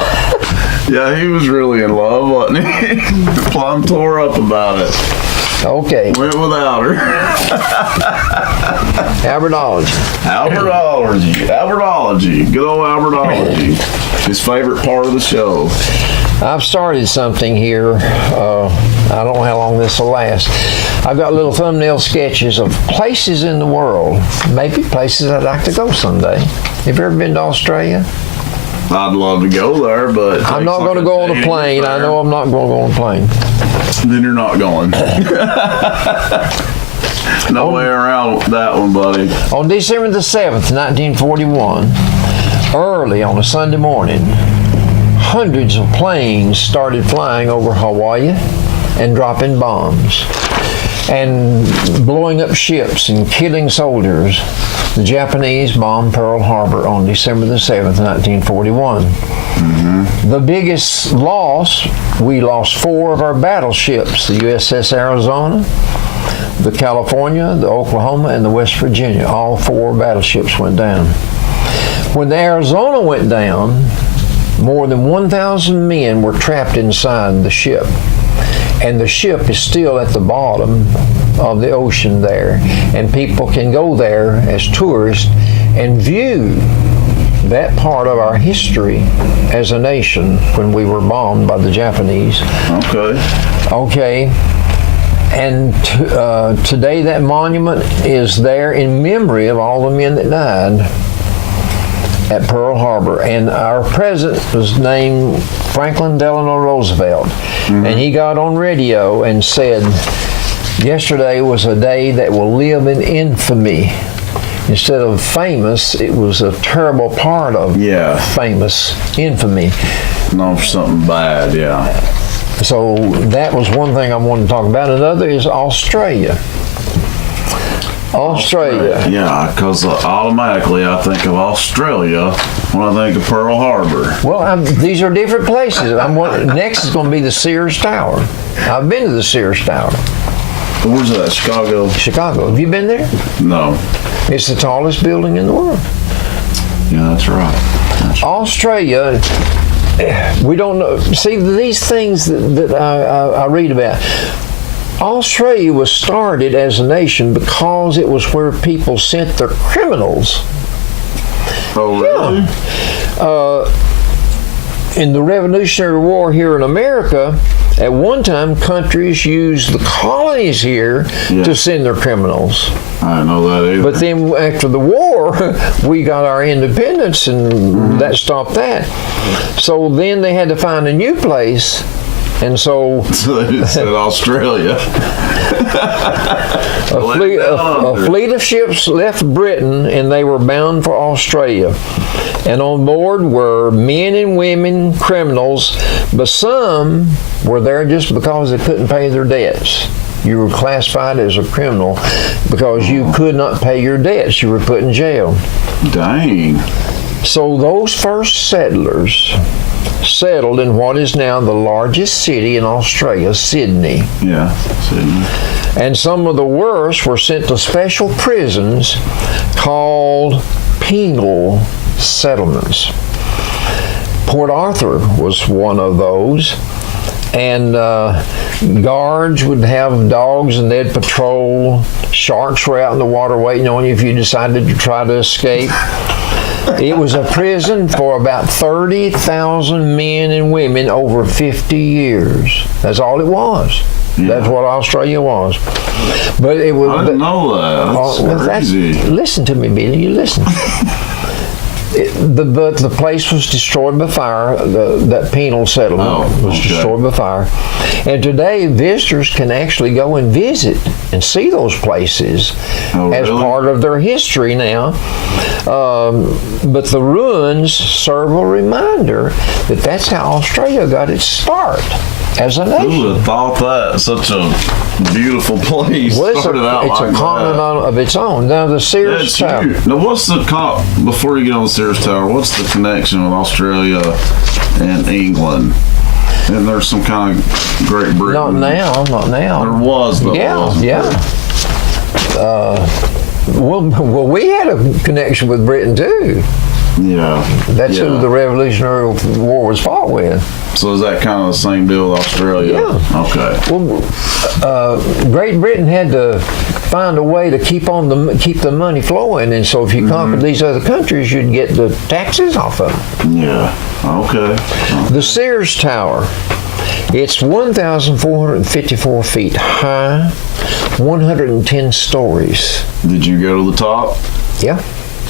Yeah, he was really in love, wasn't he? Plum tore up about it. Okay. Went without her. Albertology. Albertology. Good old Albertology. His favorite part of the show. I've started something here. I don't know how long this will last. I've got little thumbnail sketches of places in the world, maybe places I'd like to go someday. Have you ever been to Australia? I'd love to go there, but I'm not going to go on a plane. I know I'm not going to go on a plane. Then you're not going. No way around that one, buddy. On December the 7th, 1941, early on a Sunday morning, hundreds of planes started flying over Hawaii and dropping bombs and blowing up ships and killing soldiers. The Japanese bombed Pearl Harbor on December the 7th, 1941. The biggest loss, we lost 4 of our battleships, the USS Arizona, the California, the Oklahoma, and the West Virginia. All 4 battleships went down. When the Arizona went down, more than 1,000 men were trapped inside the ship. And the ship is still at the bottom of the ocean there. And people can go there as tourists and view that part of our history as a nation when we were bombed by the Japanese. Okay. And today that monument is there in memory of all the men that died at Pearl Harbor. And our president was named Franklin Delano Roosevelt. And he got on radio and said, yesterday was a day that will live in infamy. Instead of famous, it was a terrible part of famous infamy. Known for something bad, yeah. So that was one thing I wanted to talk about. Another is Australia. Australia. Yeah, because automatically I think of Australia when I think of Pearl Harbor. Well, these are different places. Next is going to be the Sears Tower. I've been to the Sears Tower. Where's that? Chicago? Chicago. Have you been there? No. It's the tallest building in the world. Yeah, that's right. Australia, we don't know. See, these things that I read about. Australia was started as a nation because it was where people sent their criminals. Oh, really? Yeah. In the Revolutionary War here in America, at one time, countries used the colonies here to send their criminals. I didn't know that either. But then after the war, we got our independence, and that stopped that. So then they had to find a new place. And so they just said Australia. a fleet of ships left Britain, and they were bound for Australia. And on board were men and women, criminals, but some were there just because they couldn't pay their debts. You were classified as a criminal because you could not pay your debts. You were put in jail. Dang. So those first settlers settled in what is now the largest city in Australia, Sydney. Yeah, Sydney. And some of the worst were sent to special prisons called penal settlements. Port Arthur was one of those, and guards would have dogs and they'd patrol. Sharks were out in the water waiting on you if you decided to try to escape. It was a prison for about 30,000 men and women over 50 years. That's all it was. Yeah. That's what Australia was. But it was. I didn't know that. That's crazy. Listen to me, Billy. You listen. But the place was destroyed by fire. That penal settlement was destroyed by fire. And today, visitors can actually go and visit and see those places as part of their history now. But the ruins serve a reminder that that's how Australia got its start as a nation. Who would have thought that? Such a beautiful place. Well, it's a continent of its own. Now, the Sears Tower. Now, what's the before you get on the Sears Tower, what's the connection with Australia and England? And there's some kind of Great Britain. Not now. There was, though. Yeah. Well, we had a connection with Britain, too. Yeah. That's who the Revolutionary War was fought with. So is that kind of the same deal with Australia? Yeah. Okay. Well, Great Britain had to find a way to keep the money flowing, and so if you conquered these other countries, you'd get the taxes off of them. Yeah. Okay. The Sears Tower. It's 1,454 feet high, 110 stories. Did you go to the top? Yeah.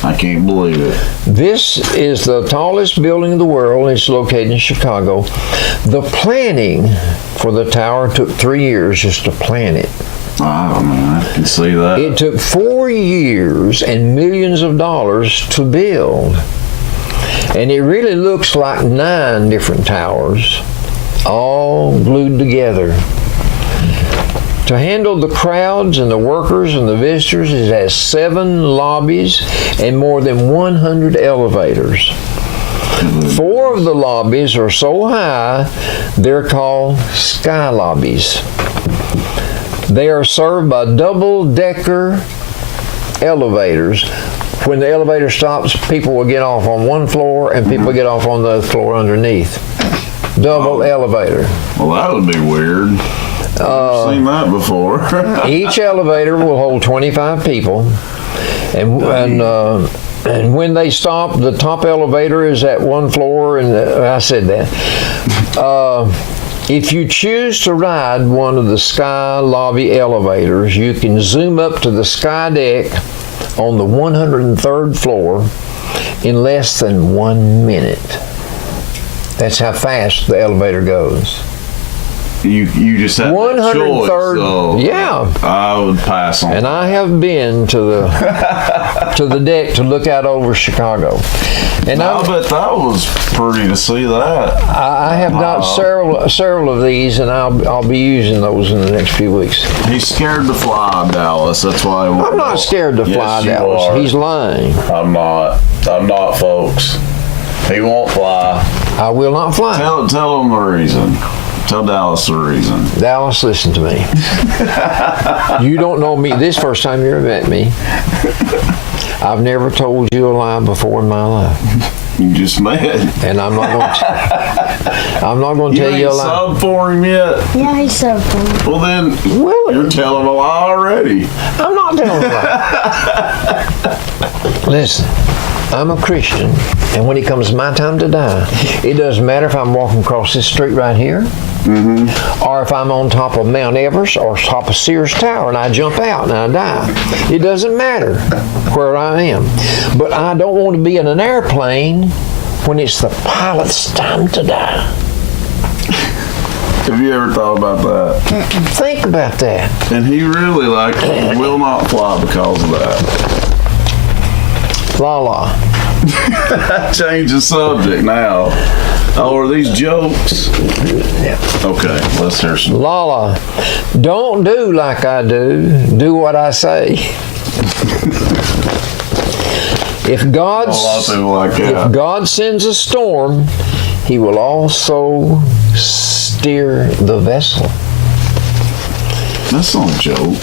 I can't believe it. This is the tallest building in the world. It's located in Chicago. The planning for the tower took 3 years just to plan it. Oh, man, I can see that. It took 4 years and millions of dollars to build. And it really looks like 9 different towers, all glued together. To handle the crowds and the workers and the visitors, it has 7 lobbies and more than 100 elevators. 4 of the lobbies are so high, they're called sky lobbies. They are served by double-decker elevators. When the elevator stops, people will get off on one floor and people get off on the other floor underneath. Double elevator. Well, that would be weird. I've seen that before. Each elevator will hold 25 people, and when they stop, the top elevator is at one floor, and I said that. If you choose to ride one of the sky lobby elevators, you can zoom up to the sky deck on the 103rd floor in less than 1 minute. That's how fast the elevator goes. You just have 103rd, choice, so yeah. I would pass on. And I have been to the deck to look out over Chicago. And I bet that was pretty to see that. I have got several of these, and I'll be using those in the next few weeks. He's scared to fly, Dallas. That's why I'm not scared to fly, Dallas. Are. He's lying. I'm not, folks. He won't fly. I will not fly. Tell him the reason. Tell Dallas the reason. Dallas, listen to me. You don't know me. This first time you ever met me. I've never told you a lie before in my life. You just met. And I'm not going to tell you a lie. You ain't subbed for him yet? Yeah, he subbed for me. Well, then you're telling a lie already. I'm not telling a lie. Listen. I'm a Christian, and when it comes my time to die, it doesn't matter if I'm walking across this street right here, or if I'm on top of Mount Everest or top of Sears Tower and I jump out and I die. It doesn't matter where I am. But I don't want to be in an airplane when it's the pilot's time to die. Have you ever thought about that? Think about that. And he really will not fly because of that. La. Change the subject now. Oh, are these jokes? Yeah. Okay, let's hear some. Lala, don't do like I do. Do what I say. If God sends a storm, He will also steer the vessel. That's not a joke.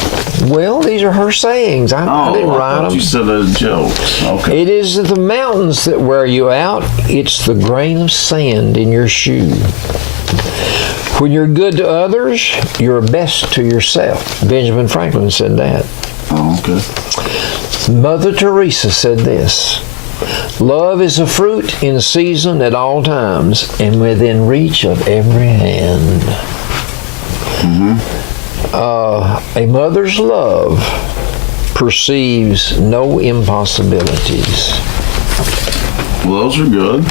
Well, these are her sayings. I didn't I write thought them. you said a joke. Okay. It is the mountains that wear you out. It's the grain of sand in your shoe. When you're good to others, you're best to yourself. Benjamin Franklin said that. Oh, okay. Mother Teresa said this. Love is a fruit in season at all times and within reach of every hand. A mother's love perceives no impossibilities. Well, those are good.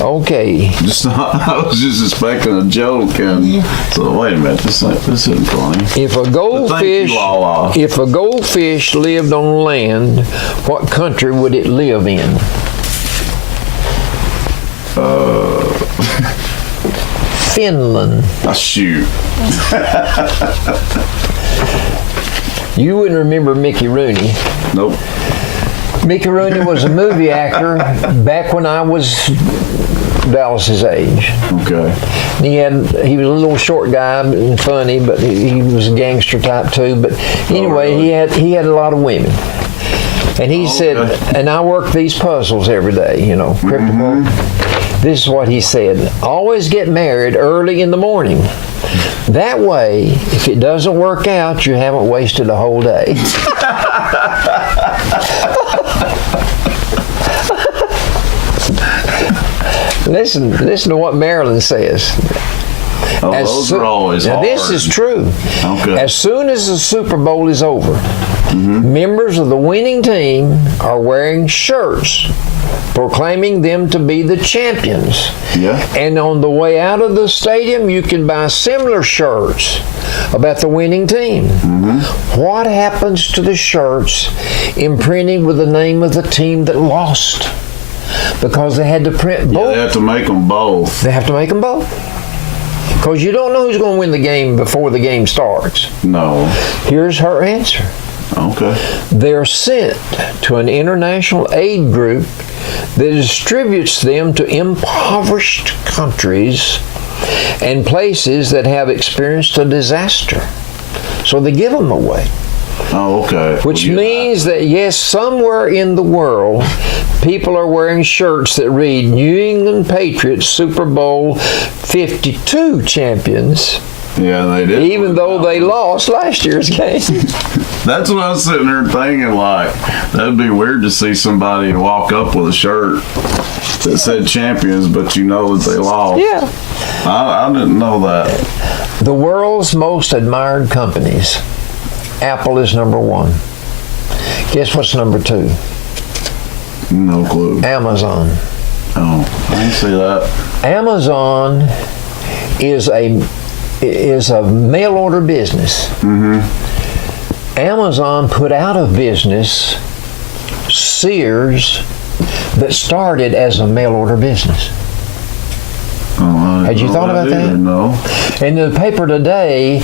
Okay. I was just expecting a joke, and so wait a minute, this isn't funny. If a goldfish lived on land, what country would it live in? Finland. Shoot. You wouldn't remember Mickey Rooney. Nope. Mickey Rooney was a movie actor back when I was Dallas's age. Okay. He was a little short guy and funny, but he was a gangster type too. But anyway, really? he had a lot of women. And he said, and I work these puzzles every day, crypto. This is what he said: always get married early in the morning. That way, if it doesn't work out, you haven't wasted a whole day. Listen to what Marilyn says. Those are always hard. Now, this is true. Okay. As soon as the Super Bowl is over, members of the winning team are wearing shirts proclaiming them to be the champions. Yeah. And on the way out of the stadium, you can buy similar shirts about the winning team. What happens to the shirts imprinted with the name of the team that lost? Because they had to print both. Yeah, they have to make them both. They have to make them both. Because you don't know who's going to win the game before the game starts. No. Here's her answer. Okay. They're sent to an international aid group that distributes them to impoverished countries and places that have experienced a disaster. So they give them away. Oh, okay. Which means that, yes, somewhere in the world, people are wearing shirts that read New England Patriots Super Bowl 52 champions. Yeah, they did. Even though they lost last year's game. That's what I was sitting there thinking, like, that'd be weird to see somebody walk up with a shirt that said champions, but you know that they lost. Yeah. I didn't know that. The world's most admired companies. Apple is number one. Guess what's number two? No clue. Amazon. Oh, I didn't see that. Amazon is a mail order business. Amazon put out of business Sears that started as a mail order business. Oh, Had you thought about that? No. In the paper today,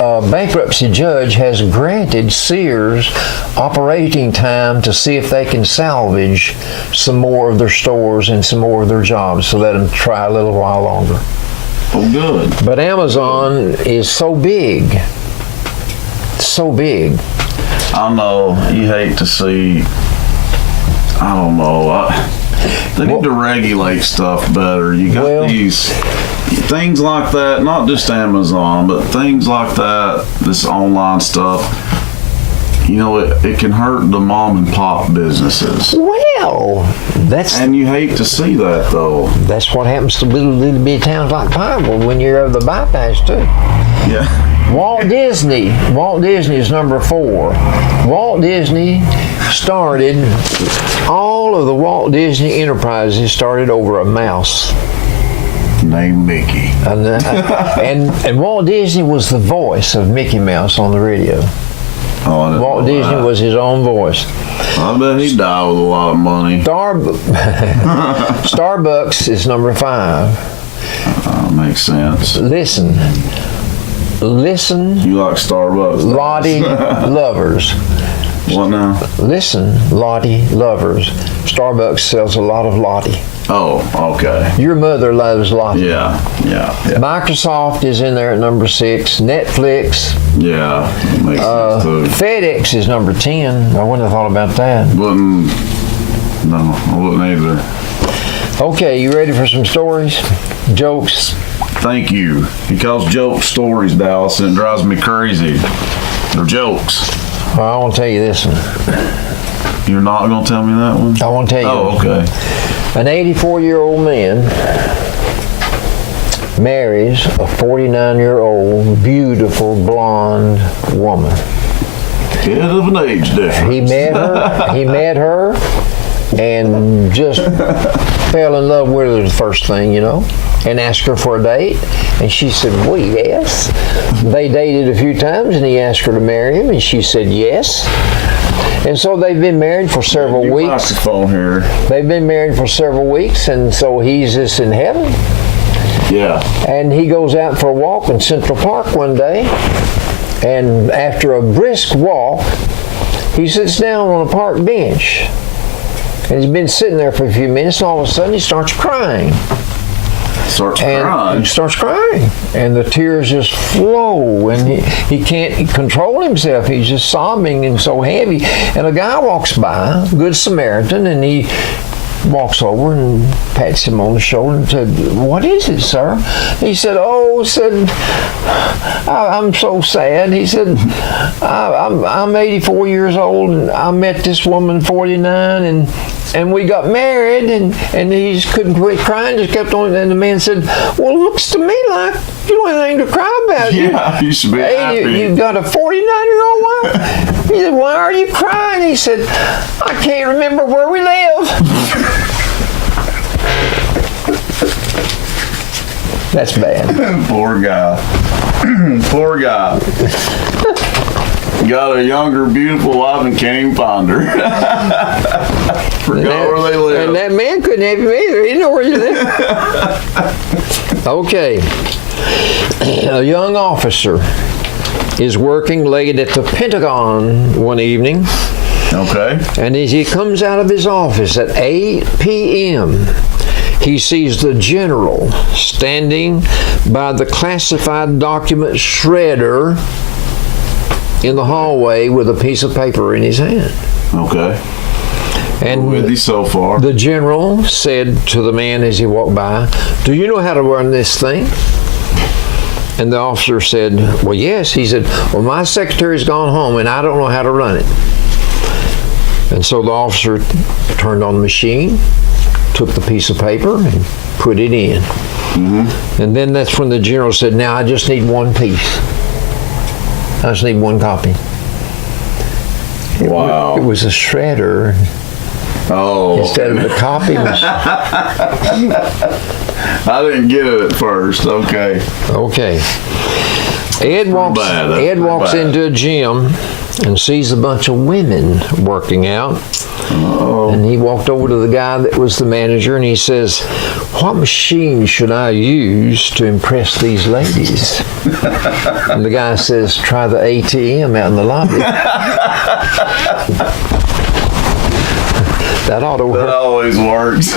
a bankruptcy judge has granted Sears operating time to see if they can salvage some more of their stores and some more of their jobs, so let them try a little while longer. Oh, good. But Amazon is so big, so big. I know you hate to see. I don't know. They need to regulate stuff better. You got these things like that, not just Amazon, but things like that, this online stuff. You know, it can hurt the mom and pop businesses. Well, and you hate to see that, though. That's what happens to little bitty towns like Pikeville when you're over the bypass too. Yeah. Walt Disney is number 4. Walt Disney started, all of the Walt Disney enterprises started over a mouse named Mickey. And Walt Disney was the voice of Mickey Mouse on the radio. Oh, I didn't Walt know Disney that. was his own voice. I bet he died with a lot of money. Starbucks is number 5. Makes sense. Listen. You like Starbucks? Lottie lovers. What now? Listen, Lottie lovers. Starbucks sells a lot of Lottie. Oh, okay. Your mother loves Lottie. Yeah. Microsoft is in there at number 6. Netflix. Yeah, makes sense too. FedEx is number 10. I wouldn't have thought about that. No, I wouldn't either. Okay, you ready for some stories? Jokes? Thank you. He calls jokes stories, Dallas, and it drives me crazy. They're jokes. Well, I want to tell you this one. You're not going to tell me that one? I want to tell you. Oh, okay. An 84-year-old man marries a 49-year-old beautiful blonde woman. Bit of an age difference. He met her and just fell in love with her the first thing, and asked her for a date. And she said, well, yes. They dated a few times and he asked her to marry him and she said yes. And so they've been married for several weeks. Microphone here. They've been married for several weeks, and so he's just in heaven. Yeah. And he goes out for a walk in Central Park one day, and after a brisk walk, he sits down on a park bench. And he's been sitting there for a few minutes, and all of a sudden he starts crying. Starts crying, and the tears just flow, and he can't control himself. He's just sobbing and so heavy. And a guy walks by, a good Samaritan, and he walks over and pats him on the shoulder and said, what is it, sir? He said, I'm so sad. He said, I'm 84 years old, and I met this woman 49, and we got married, and he just couldn't quit crying, just kept on. And the man said, well, it looks to me like you don't have anything to cry about. Yeah, you should be happy. You got a 49-year-old wife? He said, why are you crying? He said, I can't remember where we live. That's bad. Poor guy. Poor guy. Got a younger, beautiful wife and can't even find her. Forgot where they live. And that man couldn't have him either. He didn't know where you live. Okay. A young officer is working late at the Pentagon one evening. Okay. And as he comes out of his office at 8 p.m., he sees the general standing by the classified document shredder in the hallway with a piece of paper in his hand. Okay. And with you so far. The general said to the man as he walked by, do you know how to run this thing? And the officer said, well, yes. He said, well, my secretary's gone home and I don't know how to run it. And so the officer turned on the machine, took the piece of paper and put it in. Mm-hmm. And then that's when the general said, now I just need one piece. I just need one copy. Wow. It was a shredder. Oh. Instead of the copy machine. I didn't get it at first. Okay. Okay. Ed walks into a gym and sees a bunch of women working out. Oh. And he walked over to the guy that was the manager and he says, what machine should I use to impress these ladies? And the guy says, try the ATM out in the lobby. That ought to work. That always works.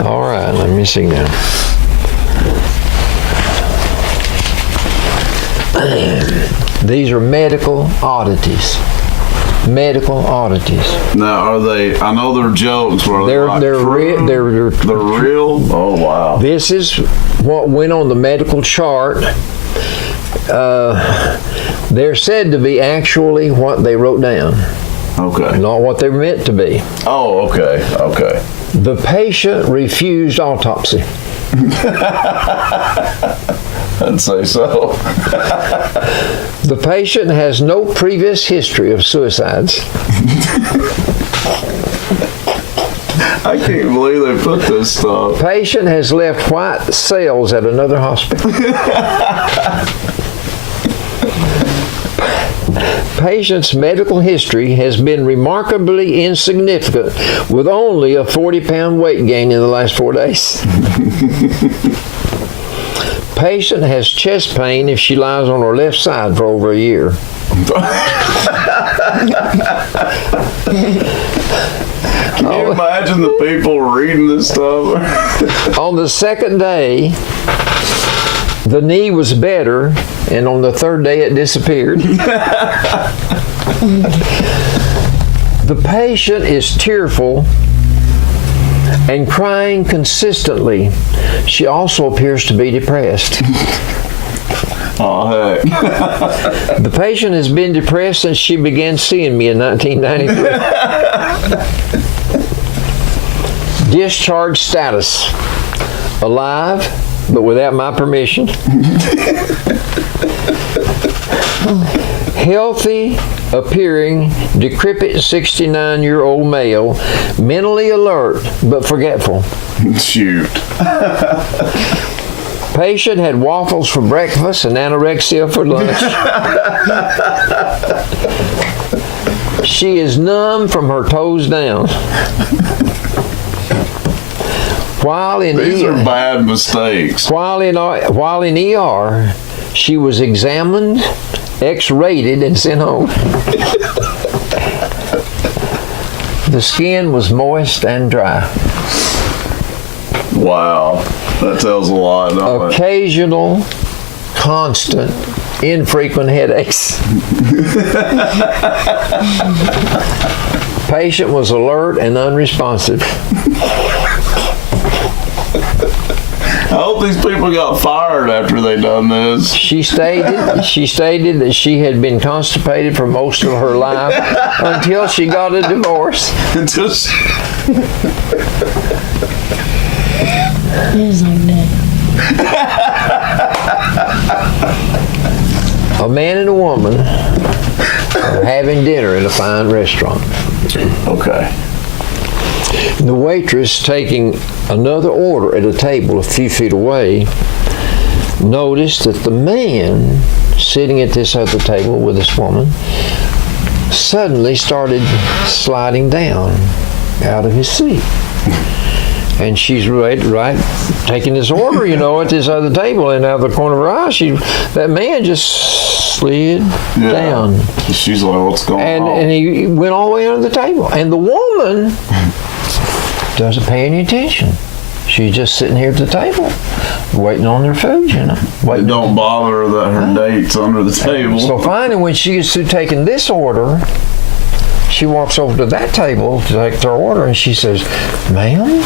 All right, let me see now. These are medical oddities. Medical oddities. Now, are they? I know they're jokes. But They're real. They're Real. Oh wow. This is what went on the medical chart. They're said to be actually what they wrote down. Okay. Not what they were meant to be. Oh, okay. Okay. The patient refused autopsy. I'd say so. The patient has no previous history of suicides. I can't believe they put this stuff. Patient has left white cells at another hospital. Patient's medical history has been remarkably insignificant, with only a 40-pound weight gain in the last 4 days. Patient has chest pain if she lies on her left side for over a year. Can you imagine the people reading this stuff? On the second day, the knee was better, and on the third day, it disappeared. The patient is tearful and crying consistently. She also appears to be depressed. Oh, heck. The patient has been depressed since she began seeing me in 1993. Discharge status: alive, but without my permission. Healthy appearing, decrepit 69-year-old male, mentally alert but forgetful. Shoot. Patient had waffles for breakfast and anorexia for lunch. She is numb from her toes down. These are bad mistakes. While in ER, she was examined, X-rated, and sent home. The skin was moist and dry. Wow, that tells a lot, don't it? Occasional, constant, infrequent headaches. Patient was alert and unresponsive. I hope these people got fired after they done this. She stated that she had been constipated for most of her life until she got a divorce. It is like that. A man and a woman are having dinner in a fine restaurant. Okay. The waitress, taking another order at a table a few feet away, noticed that the man sitting at this other table with this woman suddenly started sliding down out of his seat. And she's right taking this order, at this other table, and out of the corner of her eye, that man just slid down. She's like, what's going on? And he went all the way under the table. And the woman doesn't pay any attention. She's just sitting here at the table, waiting on their food, It don't bother her that her date's under the table. So finally, when she gets through taking this order, she walks over to that table to take their order, and she says, "Ma'am,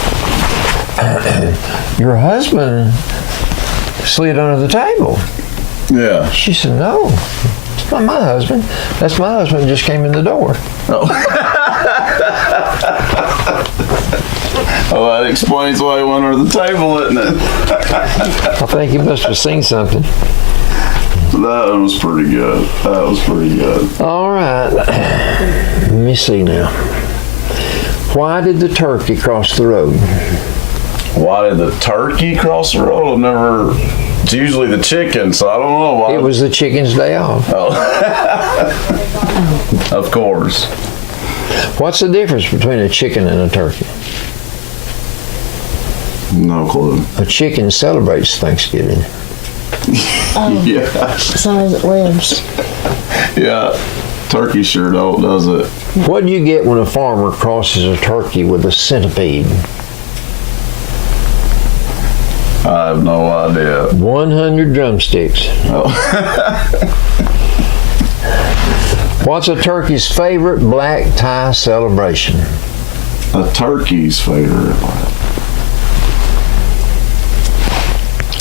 your husband slid under the table." Yeah. She said, "No, it's not my husband. That's my husband who just came in the door." Oh. Well, that explains why he went under the table, isn't it? I think he must have seen something. That was pretty good. All right. Let me see now. Why did the turkey cross the road? Why did the turkey cross the road? It's usually the chicken, so I don't know why. It was the chicken's day off. Oh. Of course. What's the difference between a chicken and a turkey? No clue. A chicken celebrates Thanksgiving. Yeah. As long as it lives. Yeah. Turkey sure don't, does it? What do you get when a farmer crosses a turkey with a centipede? I have no idea. 100 drumsticks. Oh. What's a turkey's favorite black tie celebration? A turkey's favorite.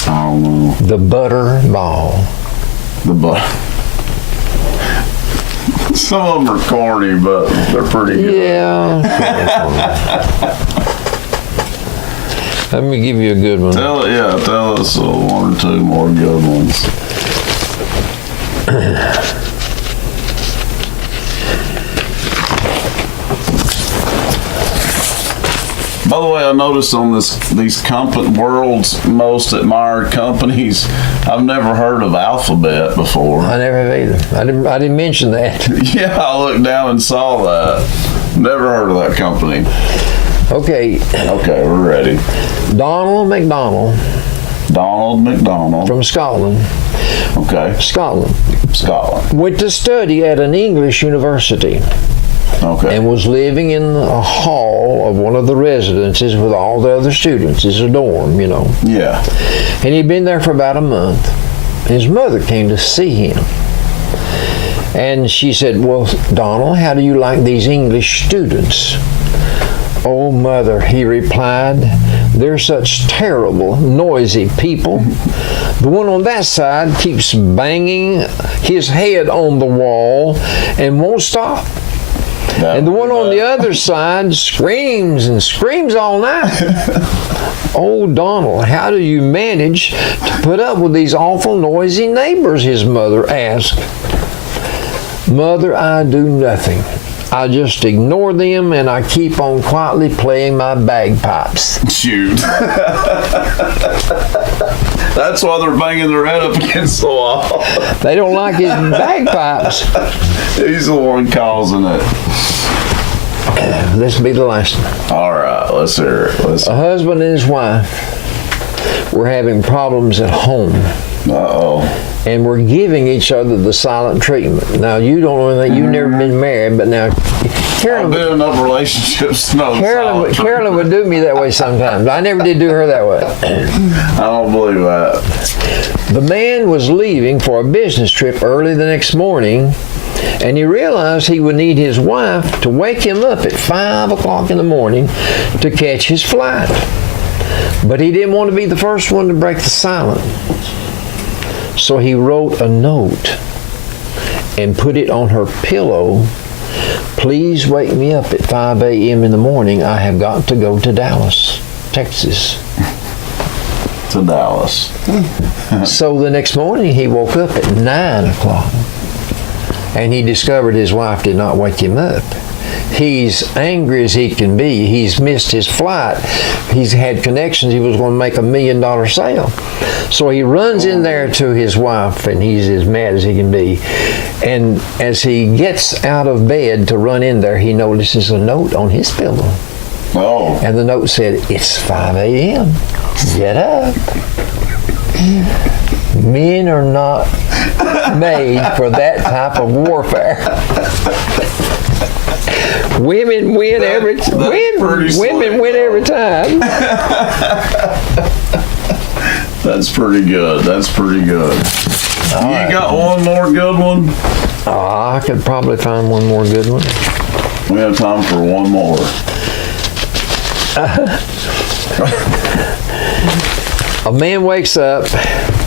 I don't know. The butter ball. The butter. Some of them are corny, but they're pretty good. Yeah. Let me give you a good one. Tell us one or two more good ones. By the way, I noticed on these world's most admired companies, I've never heard of Alphabet before. I never have either. I didn't mention that. Yeah, I looked down and saw that. Never heard of that company. Okay. Okay, we're ready. Donald McDonald Donald McDonald. from Scotland. Okay. Scotland. Scotland. Went to study at an English university Okay. and was living in a hall of one of the residences with all the other students. It's a dorm, you know. Yeah. And he'd been there for about a month. His mother came to see him. And she said, "Well, Donald, how do you like these English students?" "Oh, Mother," he replied, "they're such terrible, noisy people. The one on that side keeps banging his head on the wall and won't stop. And the one on the other side screams and screams all night." "Oh, Donald, how do you manage to put up with these awful noisy neighbors?" his mother asked. "Mother, I do nothing. I just ignore them and I keep on quietly playing my bagpipes." Shoot. That's why they're banging their head up against the wall. They don't like his bagpipes. He's the one causing it. This will be the last one. All right, let's hear it. A husband and his wife were having problems at home. Uh-oh. And we're giving each other the silent treatment. Now, you don't know that you've never been married, but now I've Carolyn, been in enough relationships to know the silent Carolyn would do me that way sometimes. I never did do her that way. I don't believe that. The man was leaving for a business trip early the next morning, and he realized he would need his wife to wake him up at 5 o'clock in the morning to catch his flight. But he didn't want to be the first one to break the silence. So he wrote a note and put it on her pillow. "Please wake me up at 5 a.m. in the morning. I have got to go to Dallas, Texas." To Dallas. So the next morning he woke up at 9 o'clock and he discovered his wife did not wake him up. He's angry as he can be. He's missed his flight. He's had connections. He was going to make $1 million sale. So he runs in there to his wife, and he's as mad as he can be. And as he gets out of bed to run in there, he notices a note on his pillow. Oh. And the note said, "It's 5 a.m. Get up." Men are not made for that type of warfare. Women win every time. That's pretty good. That's pretty good. You got one more good one? I could probably find one more good one. We have time for one more. A man wakes up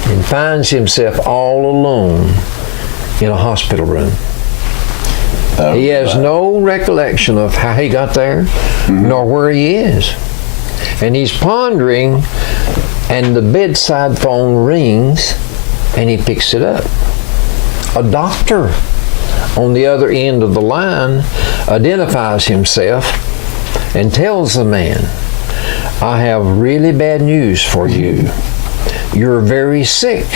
and finds himself all alone in a hospital room. He has no recollection of how he got there, nor where he is. And he's pondering, and the bedside phone rings, and he picks it up. A doctor on the other end of the line identifies himself and tells the man, "I have really bad news for you. You're very sick.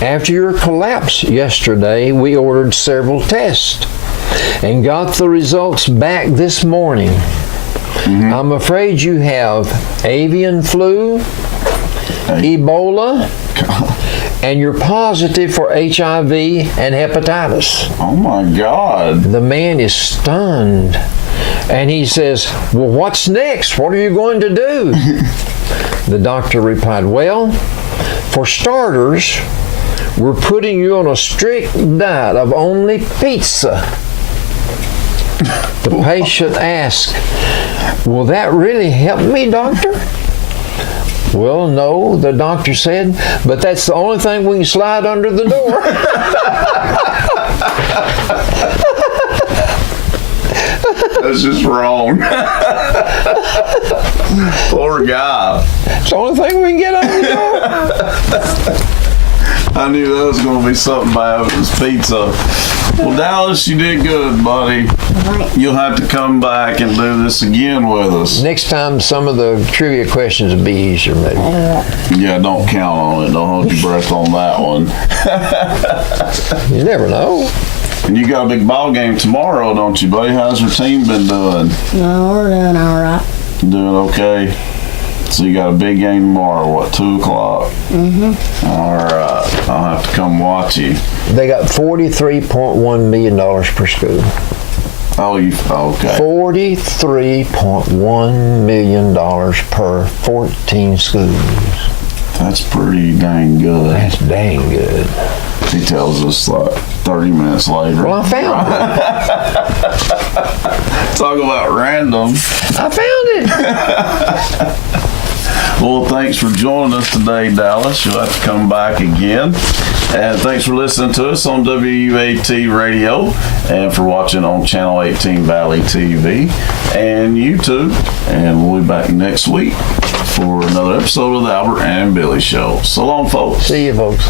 After your collapse yesterday, we ordered several tests and got the results back this morning. I'm afraid you have avian flu, Ebola, and you're positive for HIV and hepatitis." Oh my God. The man is stunned. And he says, "Well, what's next? What are you going to do?" The doctor replied, "Well, for starters, we're putting you on a strict diet of only pizza." The patient asked, "Will that really help me, doctor?" "Well, no," the doctor said, "but that's the only thing we can slide under the door." That's just wrong. Poor guy. It's the only thing we can get under the door. I knew that was going to be something bad with his pizza. Well, Dallas, you did good, buddy. You'll have to come back and do this again with us. Next time, some of the trivia questions will be easier, maybe. Yeah, don't count on it. Don't hold your breath on that one. You never know. And you got a big ball game tomorrow, don't you, buddy? How's your team been doing? No, we're doing all right. Doing okay? So you got a big game tomorrow, what, 2 o'clock? Mm-hmm. All right. I'll have to come watch you. They got $43.1 million per school. Oh, okay. $43.1 million per 14 schools. That's pretty dang good. That's dang good. He tells us like 30 minutes later. Well, I found it. Talk about random. I found it. Well, thanks for joining us today, Dallas. You'll have to come back again. And thanks for listening to us on WUAT Radio and for watching on Channel 18 Valley TV and YouTube. And we'll be back next week for another episode of the Albert and Billy Show. So long, folks. See you, folks.